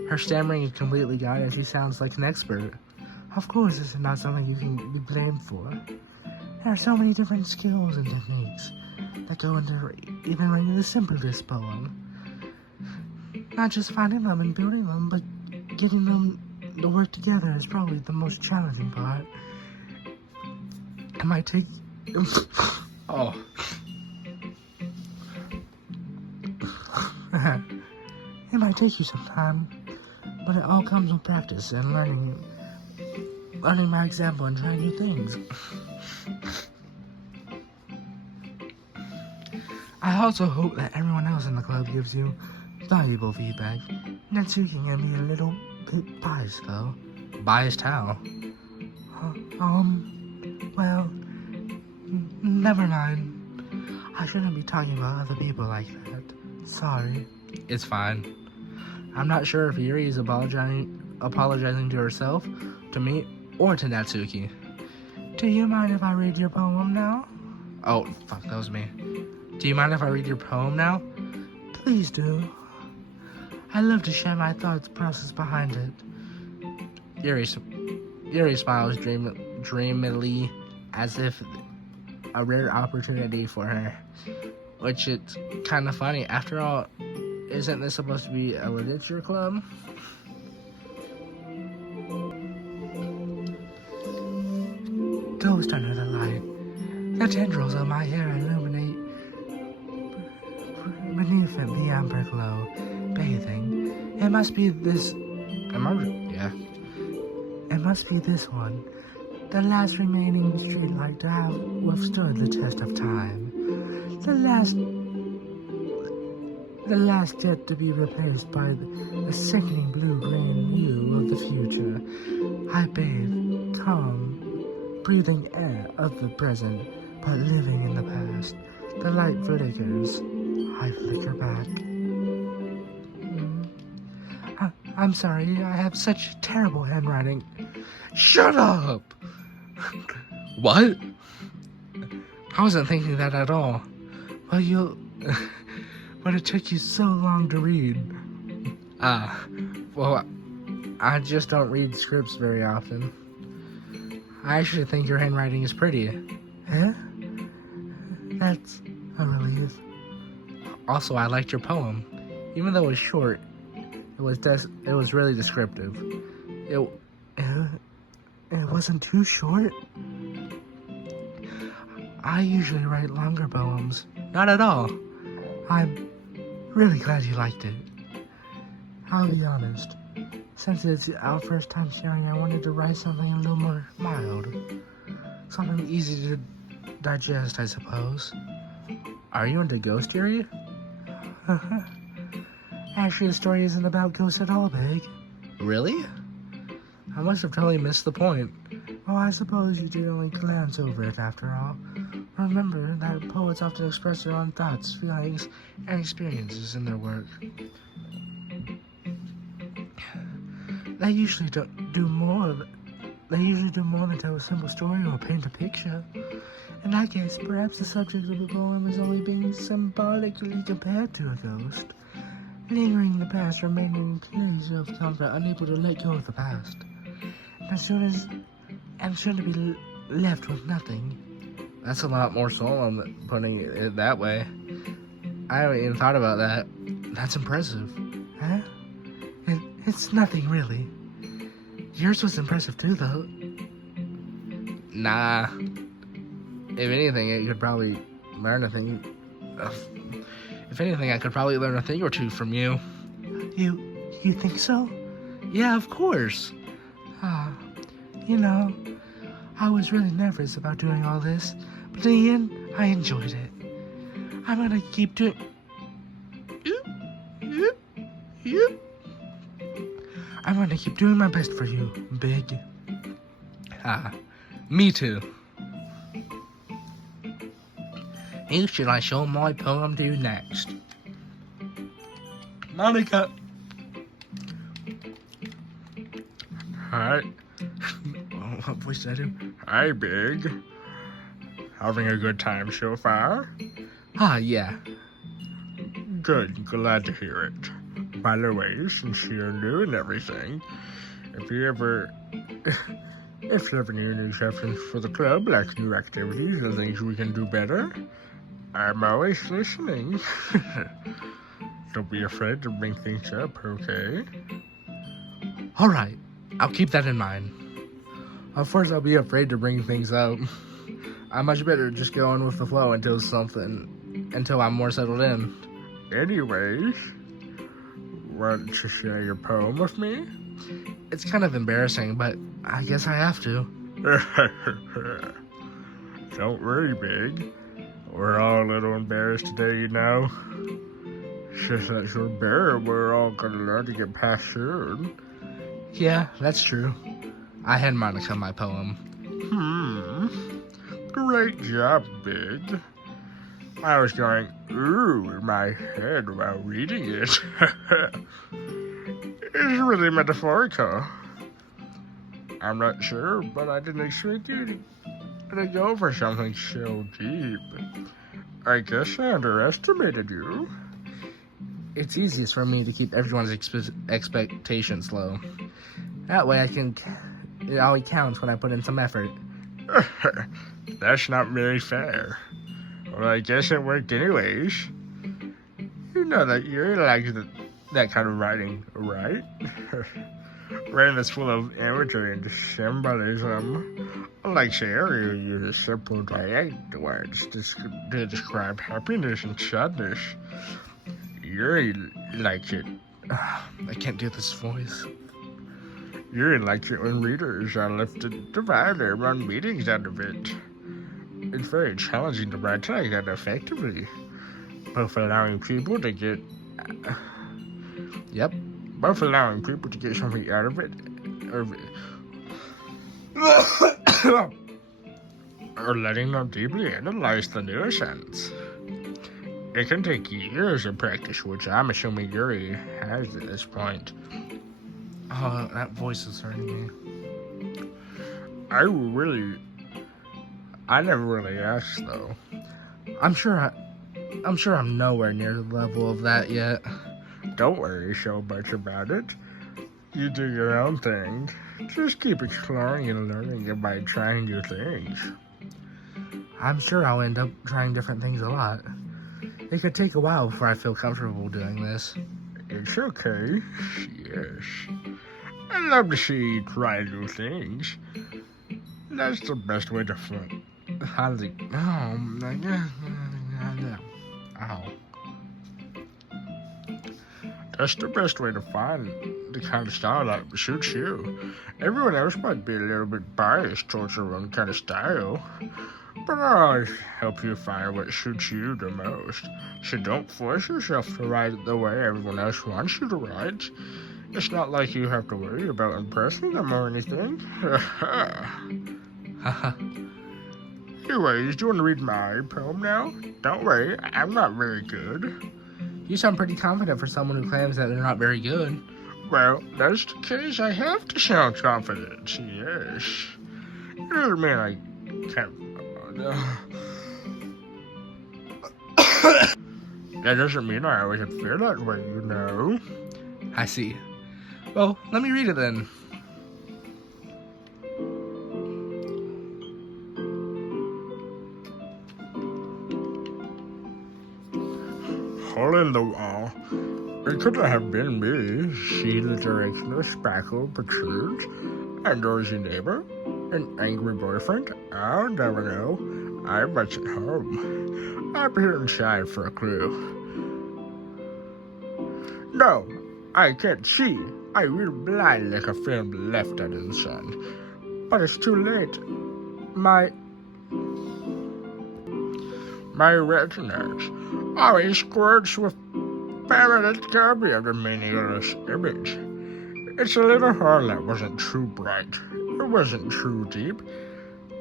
Her stammering is completely gone, and she sounds like an expert. Of course, this is not something you can be blamed for. There are so many different skills and techniques that go into even writing the simplest poem. Not just finding them and building them, but getting them to work together is probably the most challenging part. It might take... Oh. It might take you some time, but it all comes with practice and learning by example and trying new things. I also hope that everyone else in the club gives you valuable feedback. Natsuki can be a little bit biased, though. Biased how? Well, never mind. I shouldn't be talking about other people like that. Sorry. It's fine. I'm not sure if Yuri is apologizing to herself, to me, or to Natsuki. Do you mind if I read your poem now? Oh, fuck, that was me. Do you mind if I read your poem now? Please do. I love to share my thoughts process behind it. Yuri smiles dreamily, as if a rare opportunity for her. Which is kind of funny. After all, isn't this supposed to be a literature club? Ghost under the light. The tendrils of my hair illuminate beneath the amber glow, bathing. It must be this... Yeah. It must be this one. The last remaining streetlight to have withstood the test of time. The last yet to be replaced by the sickening blue-green hue of the future. I bathe, calm, breathing air of the present, but living in the past. The light flickers. I flicker back. I'm sorry, I have such terrible handwriting. Shut up! What? I wasn't thinking that at all. But it took you so long to read. Well, I just don't read scripts very often. I actually think your handwriting is pretty. Eh? That's a relief. Also, I liked your poem. Even though it was short, it was really descriptive. It wasn't too short. I usually write longer poems. Not at all. I'm really glad you liked it. I'll be honest. Since it's our first time sharing, I wanted to write something a little more mild. Something easy to digest, I suppose. Are you into ghost theory? Actually, the story isn't about ghosts at all, Big. Really? I must have totally missed the point. Well, I suppose you did only glance over it after all. Remember that poets often express their own thoughts, feelings, and experiences in their work. They usually don't do more than tell a simple story or paint a picture. In that case, perhaps the subject of the poem is only being symbolically compared to a ghost, lingering in the past, remaining in place of comfort, unable to let go of the past, and soon to be left with nothing. That's a lot more solemn than putting it that way. I haven't even thought about that. That's impressive. Huh? It's nothing, really. Yours was impressive, too, though. Nah. If anything, it could probably learn a thing. If anything, I could probably learn a thing or two from you. You think so? Yeah, of course. You know, I was really nervous about doing all this, but in the end, I enjoyed it. I'm gonna keep doing... I'm gonna keep doing my best for you, Big. Me too. Who should I show my poem to next? Monica. Hi. What voice did I do? Hi, Big. Having a good time so far? Yeah. Good, glad to hear it. By the way, since you're new and everything, if you ever need any suggestions for the club, like new activities or things we can do better, I'm always listening. Don't be afraid to bring things up, okay? Alright, I'll keep that in mind. Of course I'll be afraid to bring things up. I'm much better just going with the flow until I'm more settled in. Anyways, want to share your poem with me? It's kind of embarrassing, but I guess I have to. Don't worry, Big. We're all a little embarrassed today, you know. It's just that so bad, we're all gonna learn to get past soon. Yeah, that's true. I had Monica my poem. Great job, Big. I was going, ooh, in my head while reading it. It's really metaphorical. I'm not sure, but I didn't expect you to go for something so deep. I guess I underestimated you. It's easiest for me to keep everyone's expectations low. That way it always counts when I put in some effort. That's not very fair. Well, I guess it worked anyways. You know that you're like that kind of writing, right? Writing that's full of imagery and symbolism. Unlike Sherry, who uses simple direct words to describe happiness and sadness. Yuri likes it. I can't do this voice. Yuri likes it when readers are left to divide their run meetings out of it. It's very challenging to write like that effectively. Both allowing people to get something out of it, or letting them deeply analyze the nuisance. It can take years of practice, which I'm assuming Yuri has at this point. Oh, that voice is hurting me. I never really asked, though. I'm sure I'm nowhere near the level of that yet. Don't worry so much about it. You do your own thing. Just keep exploring and learning by trying new things. I'm sure I'll end up trying different things a lot. It could take a while before I feel comfortable doing this. It's okay. Yes. I love to see you try new things. That's the best way to fun. That's the best way to find the kind of style that suits you. Everyone else might be a little bit biased towards their own kind of style, but I'll help you find what suits you the most. So don't force yourself to write it the way everyone else wants you to write. It's not like you have to worry about impressing them or anything. Haha. Anyways, do you want to read my poem now? Don't worry, I'm not very good. You sound pretty confident for someone who claims that they're not very good. Well, that's the case. I have to sound confident, yes. It doesn't mean I can't... That doesn't mean I always feel that way, you know. I see. Well, let me read it then. Hole in the wall. It couldn't have been me. See the direction the spackle protrudes. A noisy neighbor. An angry boyfriend. I'll never know. I wasn't home. I'm here inside for a clue. No, I can't see. I read blind like a film left out in the sun. But it's too late. My retinas always squirts with permanent copy of the meaningless image. It's a little hole that wasn't too bright. It wasn't too deep.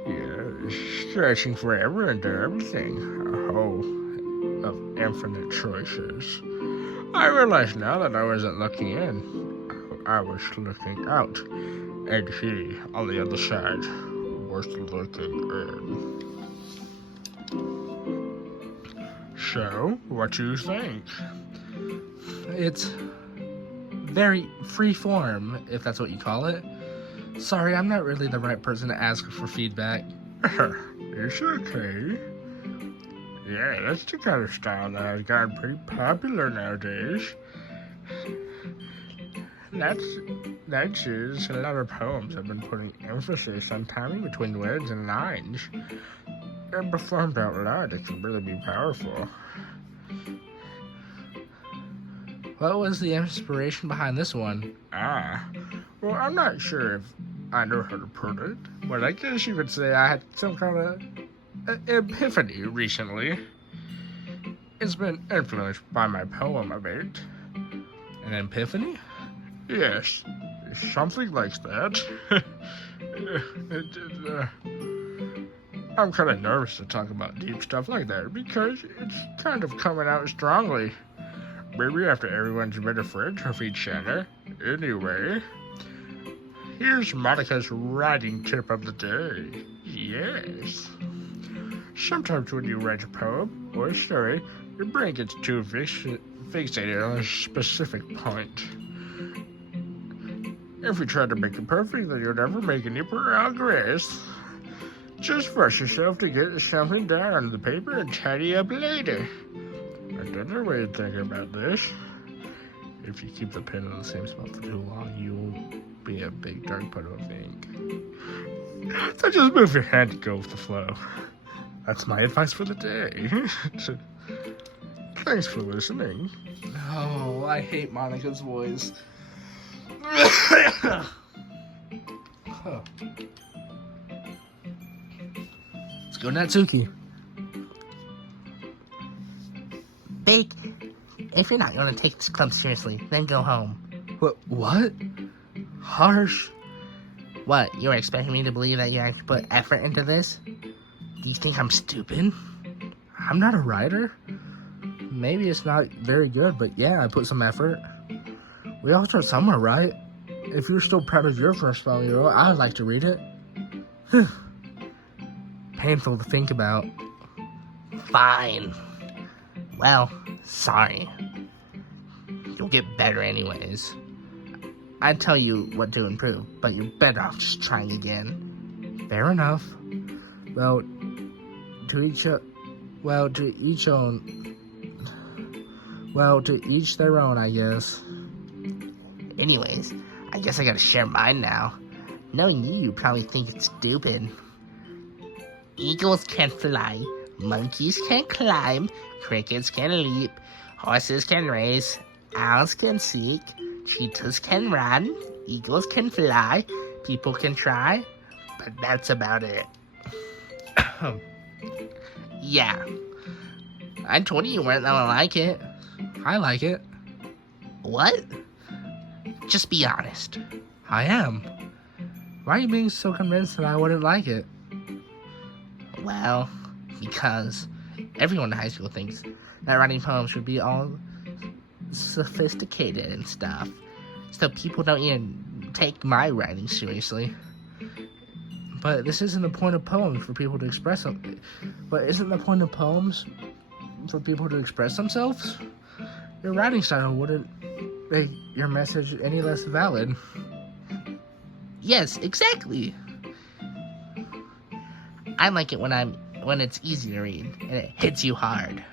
Yes, stretching forever into everything. A hole of infinite choices. I realize now that I wasn't looking in. I was looking out. And he, on the other side, was looking in. So, what do you think? It's very free form, if that's what you call it. Sorry, I'm not really the right person to ask for feedback. It's okay. Yeah, that's the kind of style that has gotten pretty popular nowadays. That's just a lot of poems have been putting emphasis on timing between words and lines. And performed out loud, it can really be powerful. What was the inspiration behind this one? Well, I'm not sure if I know how to put it, but I guess you could say I had some kind of epiphany recently. It's been influenced by my poem a bit. An epiphany? Yes, something like that. I'm kind of nervous to talk about deep stuff like that because it's kind of coming out strongly. Maybe after everyone's been afraid of each other. Anyway, here's Monica's writing tip of the day. Yes. Sometimes when you write a poem or a story, your brain gets too fixated on a specific point. If you try to make it perfect, then you'll never make any progress. Just force yourself to get something down on the paper and tidy up later. Another way to think about this, if you keep the pen in the same spot for too long, you'll be a big dark puddle of ink. So just move your hand to go with the flow. That's my advice for the day. Thanks for listening. Oh, I hate Monica's voice. Huh. Let's go, Natsuki. Bake, if you're not going to take this club seriously, then go home. What? Harsh. What, you were expecting me to believe that you actually put effort into this? Do you think I'm stupid? I'm not a writer. Maybe it's not very good, but yeah, I put some effort. We all start somewhere, right? If you're still proud of your first spelling you wrote, I'd like to read it. Painful to think about. Fine. Well, sorry. You'll get better anyways. I'd tell you what to improve, but you're better off just trying again. Fair enough. Well, to each their own, I guess. Anyways, I guess I gotta share mine now. Knowing you probably think it's stupid. Eagles can fly, monkeys can climb, crickets can leap, horses can race, owls can seek, cheetahs can run, eagles can fly, people can try, but that's about it. Yeah. I told you weren't gonna like it. I like it. What? Just be honest. I am. Why are you being so convinced that I wouldn't like it? Well, because everyone in high school thinks that writing poems should be all sophisticated and stuff. So people don't even take my writing seriously. But this isn't the point of poems for people to express something. But isn't the point of poems for people to express themselves? Your writing style wouldn't make your message any less valid. Yes, exactly. I like it when it's easy to read and it hits you hard.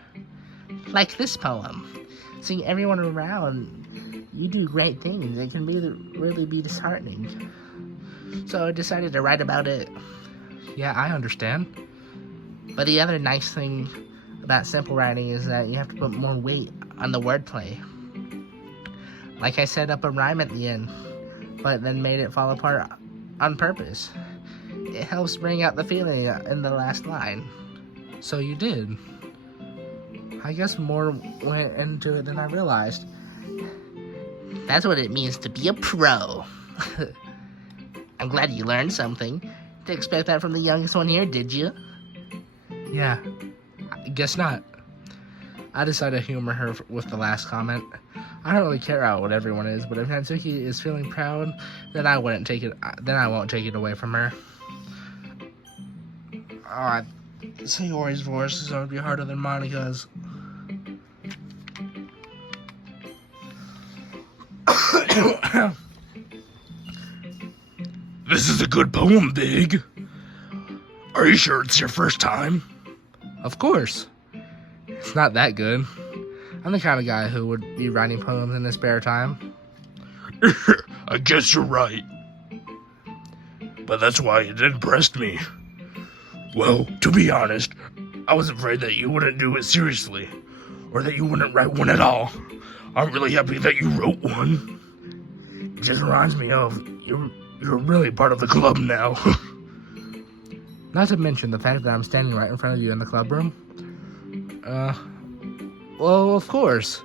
Like this poem. Seeing everyone around you do great things, it can really be disheartening. So I decided to write about it. Yeah, I understand. But the other nice thing about simple writing is that you have to put more weight on the wordplay. Like I set up a rhyme at the end, but then made it fall apart on purpose. It helps bring out the feeling in the last line. So you did. I guess more went into it than I realized. That's what it means to be a pro. I'm glad you learned something. Didn't expect that from the youngest one here, did you? Yeah, I guess not. I decided to humor her with the last comment. I don't really care about what everyone is, but if Natsuki is feeling proud, then I won't take it away from her. Sayori's voice is going to be harder than Monica's. This is a good poem, Big. Are you sure it's your first time? Of course. It's not that good. I'm the kind of guy who would be writing poems in his spare time. I guess you're right. But that's why it impressed me. Well, to be honest, I was afraid that you wouldn't do it seriously, or that you wouldn't write one at all. I'm really happy that you wrote one. It just reminds me of you're really part of the club now. Not to mention the fact that I'm standing right in front of you in the club room. Well, of course.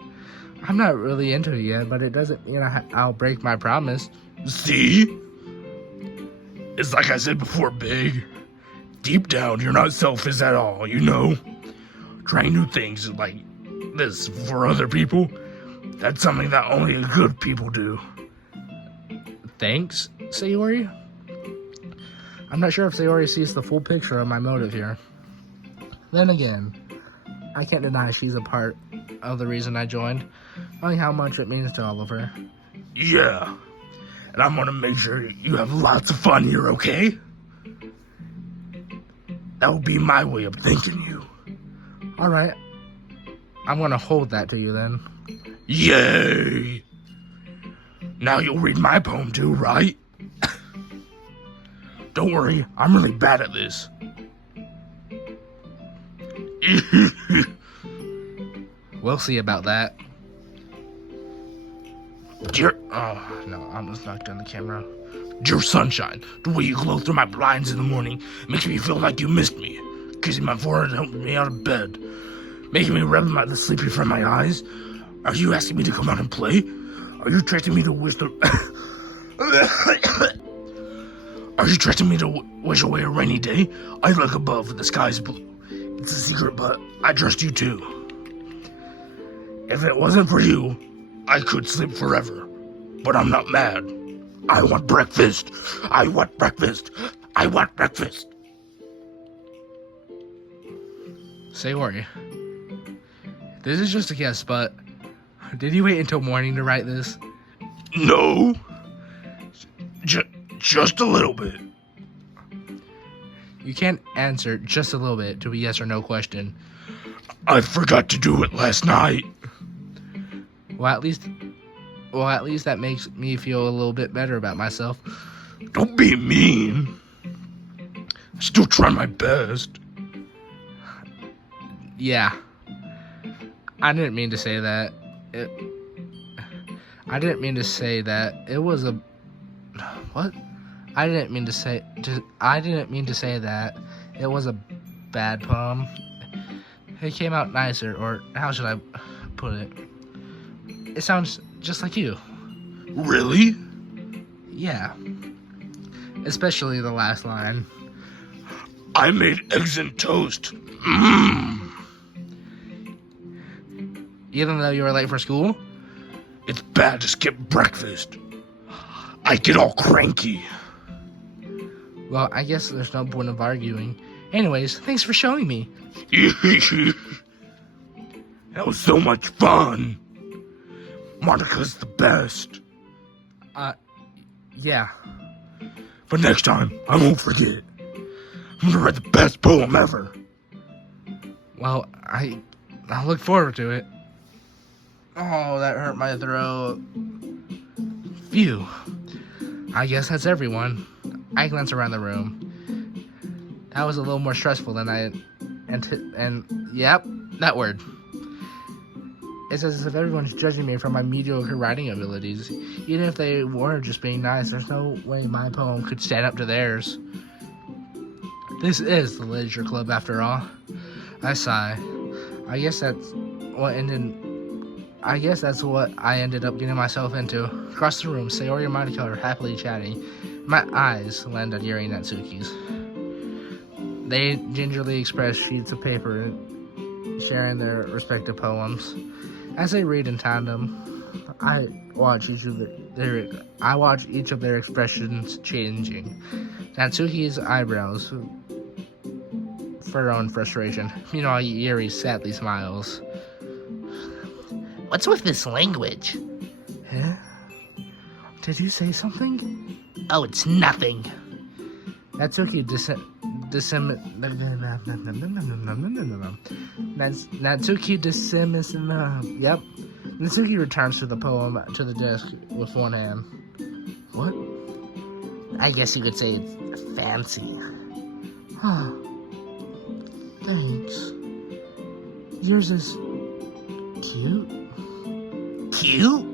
I'm not really into it yet, but it doesn't mean I'll break my promise. See? It's like I said before, Big. Deep down, you're not selfish at all, you know? Trying new things like this for other people, that's something that only good people do. Thanks, Sayori. I'm not sure if Sayori sees the full picture of my motive here. Then again, I can't deny she's a part of the reason I joined, knowing how much it means to all of her. Yeah, and I'm gonna make sure you have lots of fun here, okay? That would be my way of thanking you. Alright, I'm gonna hold that to you then. Yay! Now you'll read my poem too, right? Don't worry, I'm really bad at this. We'll see about that. Dear, Oh, no, I almost knocked on the camera. dear sunshine, the way you glow through my blinds in the morning makes me feel like you missed me. Kissing my forehead helping me out of bed. Making me rub the sleepy from my eyes. Are you asking me to come out and play? Are you trusting me to wish the... Are you trusting me to wish away a rainy day? I look above, the sky's blue. It's a secret, but I trust you too. If it wasn't for you, I could sleep forever. But I'm not mad. I want breakfast. I want breakfast. I want breakfast. Sayori, this is just a guess, but did you wait until morning to write this? No. Just a little bit. You can't answer just a little bit to a yes or no question. I forgot to do it last night. Well, at least that makes me feel a little bit better about myself. Don't be mean. I still try my best. Yeah. I didn't mean to say that. I didn't mean to say that. It was a... What? I didn't mean to say that. It was a bad poem. it came out nicer, or how should I put it? It sounds just like you. Really? Yeah. Especially the last line. I made eggs and toast. Mmm. Even though you were late for school? It's bad to skip breakfast. I get all cranky. Well, I guess there's no point of arguing. Anyways, thanks for showing me. That was so much fun. Monica's the best. Yeah. But next time, I won't forget. I'm gonna write the best poem ever. Well, I look forward to it. Oh, that hurt my throat. Phew. I guess that's everyone. I glance around the room. That was a little more stressful than and yep, that word. It's as if everyone's judging me for my mediocre writing abilities. Even if they were just being nice, there's no way my poem could stand up to theirs. This is the Literature Club after all. I sigh. I guess that's what I ended up getting myself into. Across the room, Sayori and Monica are happily chatting. My eyes land on Yuri and Natsuki's. They gingerly express sheets of paper, sharing their respective poems. As they read in tandem, I watch each of their expressions changing. Natsuki's eyebrows furrow in frustration. Meanwhile, Yuri sadly smiles. What's with this language? Huh? Did you say something? Oh, it's nothing. Natsuki Yep. Natsuki returns to the poem to the desk with one hand. What? I guess you could say it's fancy. Huh. Thanks. Yours is cute. Cute?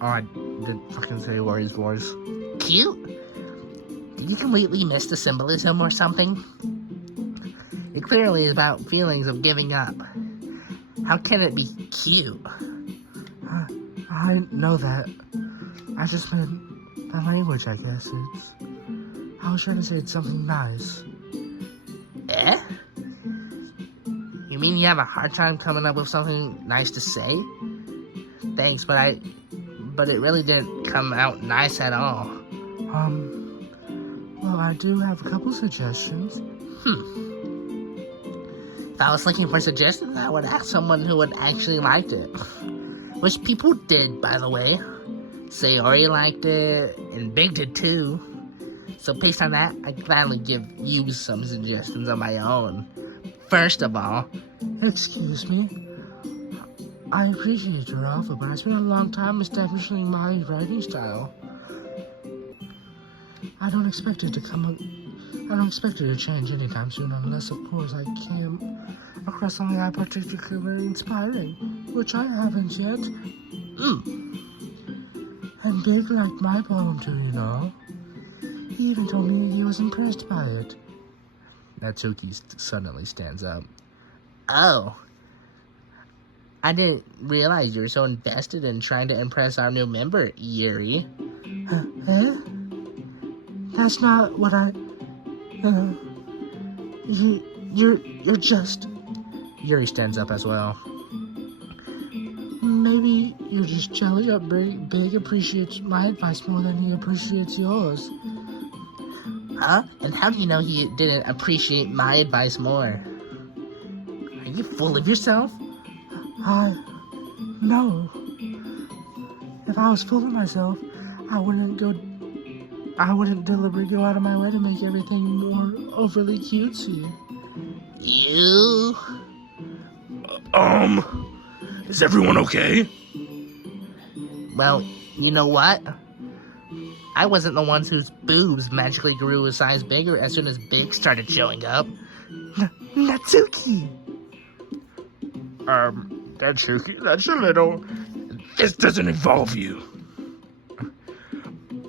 Oh, I didn't fucking say Lori's voice. Cute? Did you completely miss the symbolism or something? It clearly is about feelings of giving up. How can it be cute? I know that. I just meant the language, I guess. I was trying to say it's something nice. Eh? You mean you have a hard time coming up with something nice to say? Thanks, but it really didn't come out nice at all. Well, I do have a couple suggestions. If I was looking for suggestions, I would ask someone who would actually liked it. Which people did, by the way. Sayori liked it, and Big did too. So based on that, I gladly give you some suggestions of my own. First of all, Excuse me? I appreciate your offer, but I spent a long time establishing my writing style. I don't expect it to change anytime soon, unless, of course, I came across something I particularly inspiring, which I haven't yet. And Big liked my poem too, you know. He even told me he was impressed by it. Natsuki suddenly stands up. oh. I didn't realize you were so invested in trying to impress our new member, Yuri. Huh? That's not what I... You're just... Yuri stands up as well. Maybe you're just jealous that Big appreciates my advice more than he appreciates yours. Huh? And how do you know he didn't appreciate my advice more? Are you full of yourself? No. If I was full of myself, I wouldn't deliberately go out of my way to make everything more overly cutesy. You? Is everyone okay? Well, you know what? I wasn't the one whose boobs magically grew a size bigger as soon as Big started showing up. Natsuki! Natsuki, that's a little... This doesn't involve you.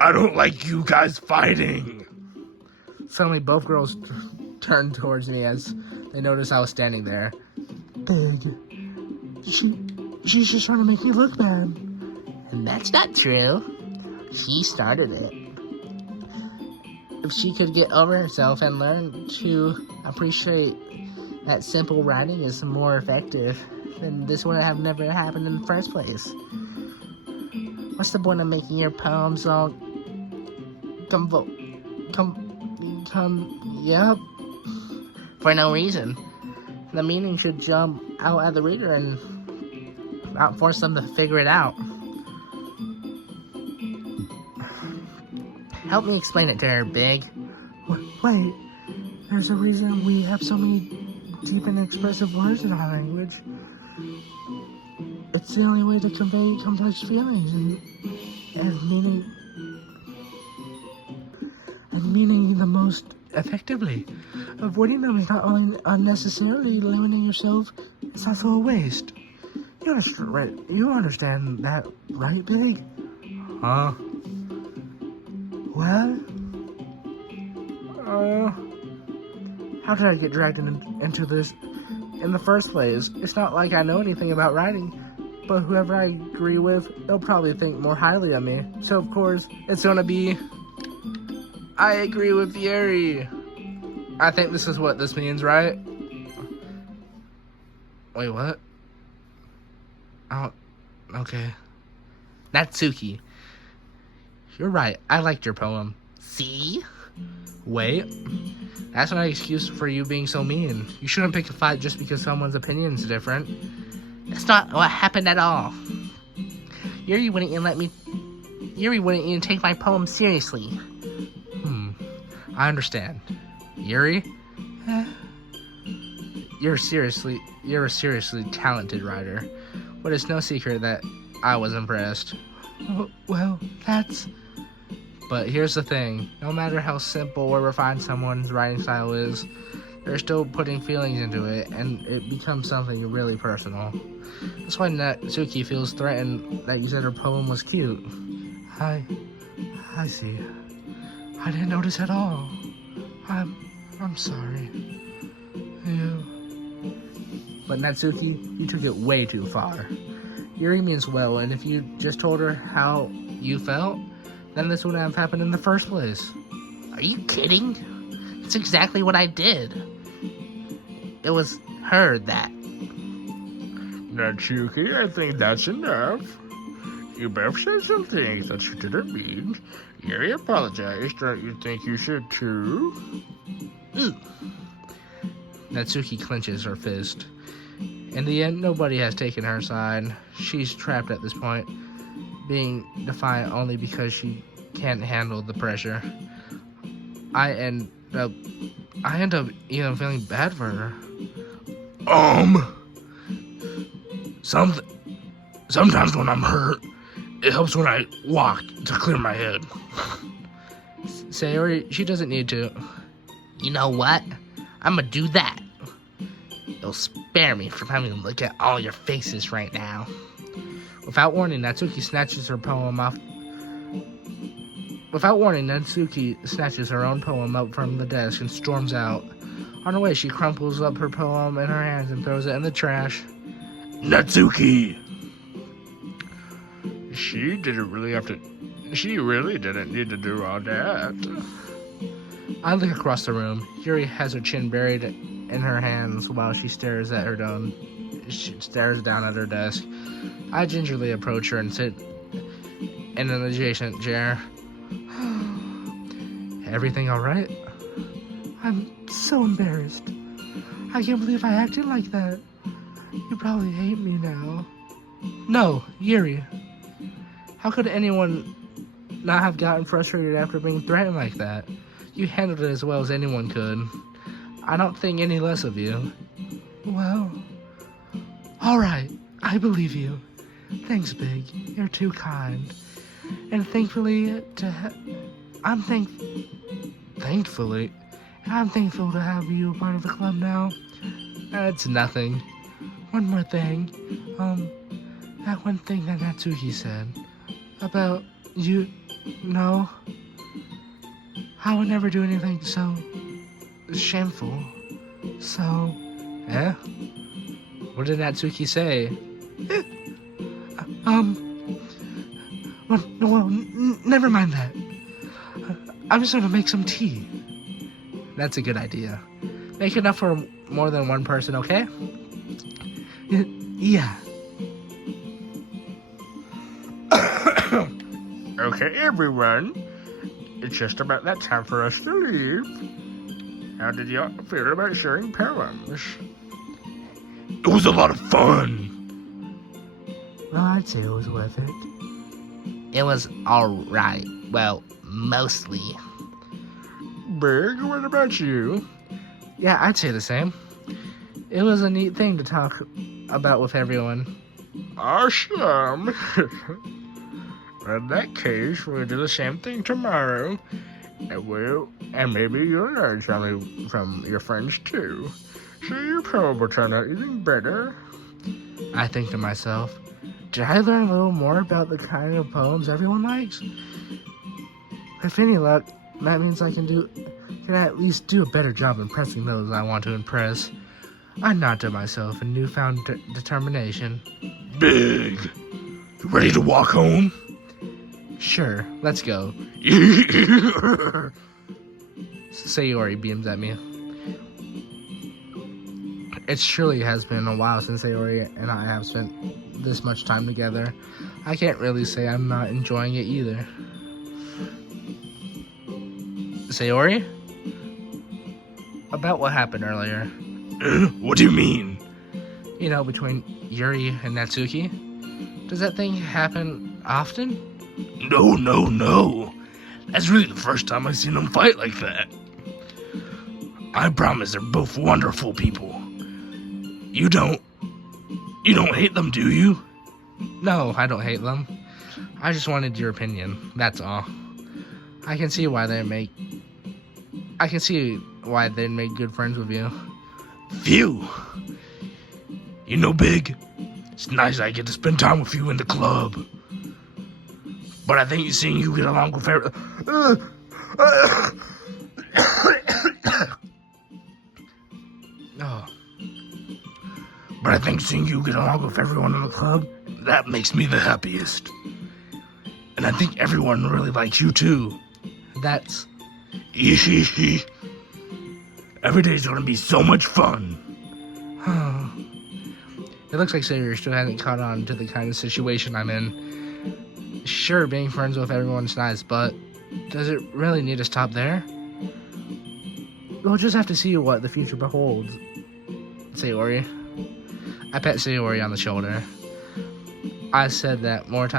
I don't like you guys fighting. Suddenly, both girls turned towards me as they noticed I was standing there. Big. She's just trying to make me look bad. And that's not true. She started it. If she could get over herself and learn to appreciate that simple writing is more effective, then this would have never happened in the first place. What's the point of making your poems all yep, for no reason? The meaning should jump out at the reader and not force them to figure it out. Help me explain it to her, Big. Wait, there's a reason we have so many deep and expressive words in our language. It's the only way to convey complex feelings and meaning the most effectively. Avoiding them is not only unnecessarily limiting yourself, it's also a waste. You understand that, right, Big? Huh? Well, how did I get dragged into this in the first place? It's not like I know anything about writing, but whoever I agree with, they'll probably think more highly of me. So, of course, it's gonna be, I agree with Yuri. I think this is what this means, right? Wait, what? Oh, okay. Natsuki, you're right. I liked your poem. See? Wait, that's not an excuse for you being so mean. You shouldn't pick a fight just because someone's opinion's different. That's not what happened at all. Yuri wouldn't even take my poem seriously. I understand. Yuri? You're a seriously talented writer. But it's no secret that I was impressed. Well, that's... But here's the thing. No matter how simple or refined someone's writing style is, they're still putting feelings into it, and it becomes something really personal. That's why Natsuki feels threatened that you said her poem was cute. I see. I didn't notice at all. I'm sorry. But Natsuki, you took it way too far. Yuri means well, and if you just told her how you felt, then this wouldn't have happened in the first place. Are you kidding? That's exactly what I did. It was her that... Natsuki, I think that's enough. You both said some things that you didn't mean. Yuri apologized. Don't you think you should too? Natsuki clenches her fist. In the end, nobody has taken her side. She's trapped at this point, being defiant only because she can't handle the pressure. I end up even feeling bad for her. Sometimes when I'm hurt, it helps when I walk to clear my head. Sayori, she doesn't need to. You know what? I'm gonna do that. It'll spare me from having to look at all your faces right now. Without warning, Natsuki snatches her poem off. Natsuki snatches her own poem up from the desk and storms out. On her way, she crumples up her poem in her hands and throws it in the trash. Natsuki! She really didn't need to do all that. I look across the room. Yuri has her chin buried in her hands while she stares down at her desk. I gingerly approach her and sit in an adjacent chair. Everything all right? I'm so embarrassed. I can't believe I acted like that. You probably hate me now. No, Yuri. How could anyone not have gotten frustrated after being threatened like that? You handled it as well as anyone could. I don't think any less of you. Well, alright, I believe you. Thanks, Big. You're too kind. And thankfully, I'm thankful to have you a part of the club now. It's nothing. One more thing. That one thing that Natsuki said about you. No, I would never do anything so shameful. So, What did Natsuki say? Well, never mind that. I'm just gonna make some tea. That's a good idea. Make enough for more than one person, okay? Yeah. Okay, everyone. It's just about that time for us to leave. How did y'all feel about sharing poems? It was a lot of fun. Well, I'd say it was worth it. It was alright. Well, mostly. Big, what about you? Yeah, I'd say the same. It was a neat thing to talk about with everyone. Awesome. In that case, we'll do the same thing tomorrow. And maybe you'll learn something from your friends too. So your poem will turn out even better. I think to myself, did I learn a little more about the kind of poems everyone likes? With any luck, that means I can at least do a better job impressing those I want to impress. I nod to myself in newfound determination. Big. You ready to walk home? Sure, let's go. Sayori beams at me. It surely has been a while since Sayori and I have spent this much time together. I can't really say I'm not enjoying it either. Sayori? About what happened earlier. What do you mean? You know, between Yuri and Natsuki? Does that thing happen often? No. That's really the first time I've seen them fight like that. I promise they're both wonderful people. You don't hate them, do you? No, I don't hate them. I just wanted your opinion, that's all. I can see why they'd make good friends with you. Phew. You know, Big, it's nice I get to spend time with you in the club. But I think seeing you get along with But I think seeing you get along with everyone in the club, that makes me the happiest. And I think everyone really likes you too. That's... Every day's gonna be so much fun. It looks like Sayori still hasn't caught on to the kind of situation I'm in. Sure, being friends with everyone's nice, but does it really need to stop there? We'll just have to see what the future beholds. Sayori. I pet Sayori on the shoulder. I said that more to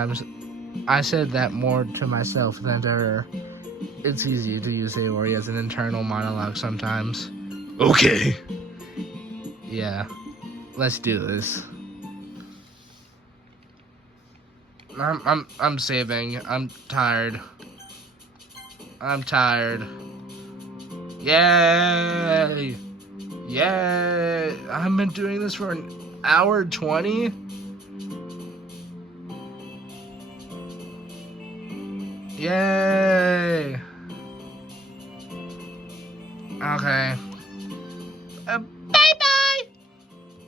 myself than to her. It's easy to use Sayori as an internal monologue sometimes. Okay. Yeah. Let's do this. I'm saving. I'm tired. Yay! Yay! I've been doing this for an hour 20. Yay! Okay.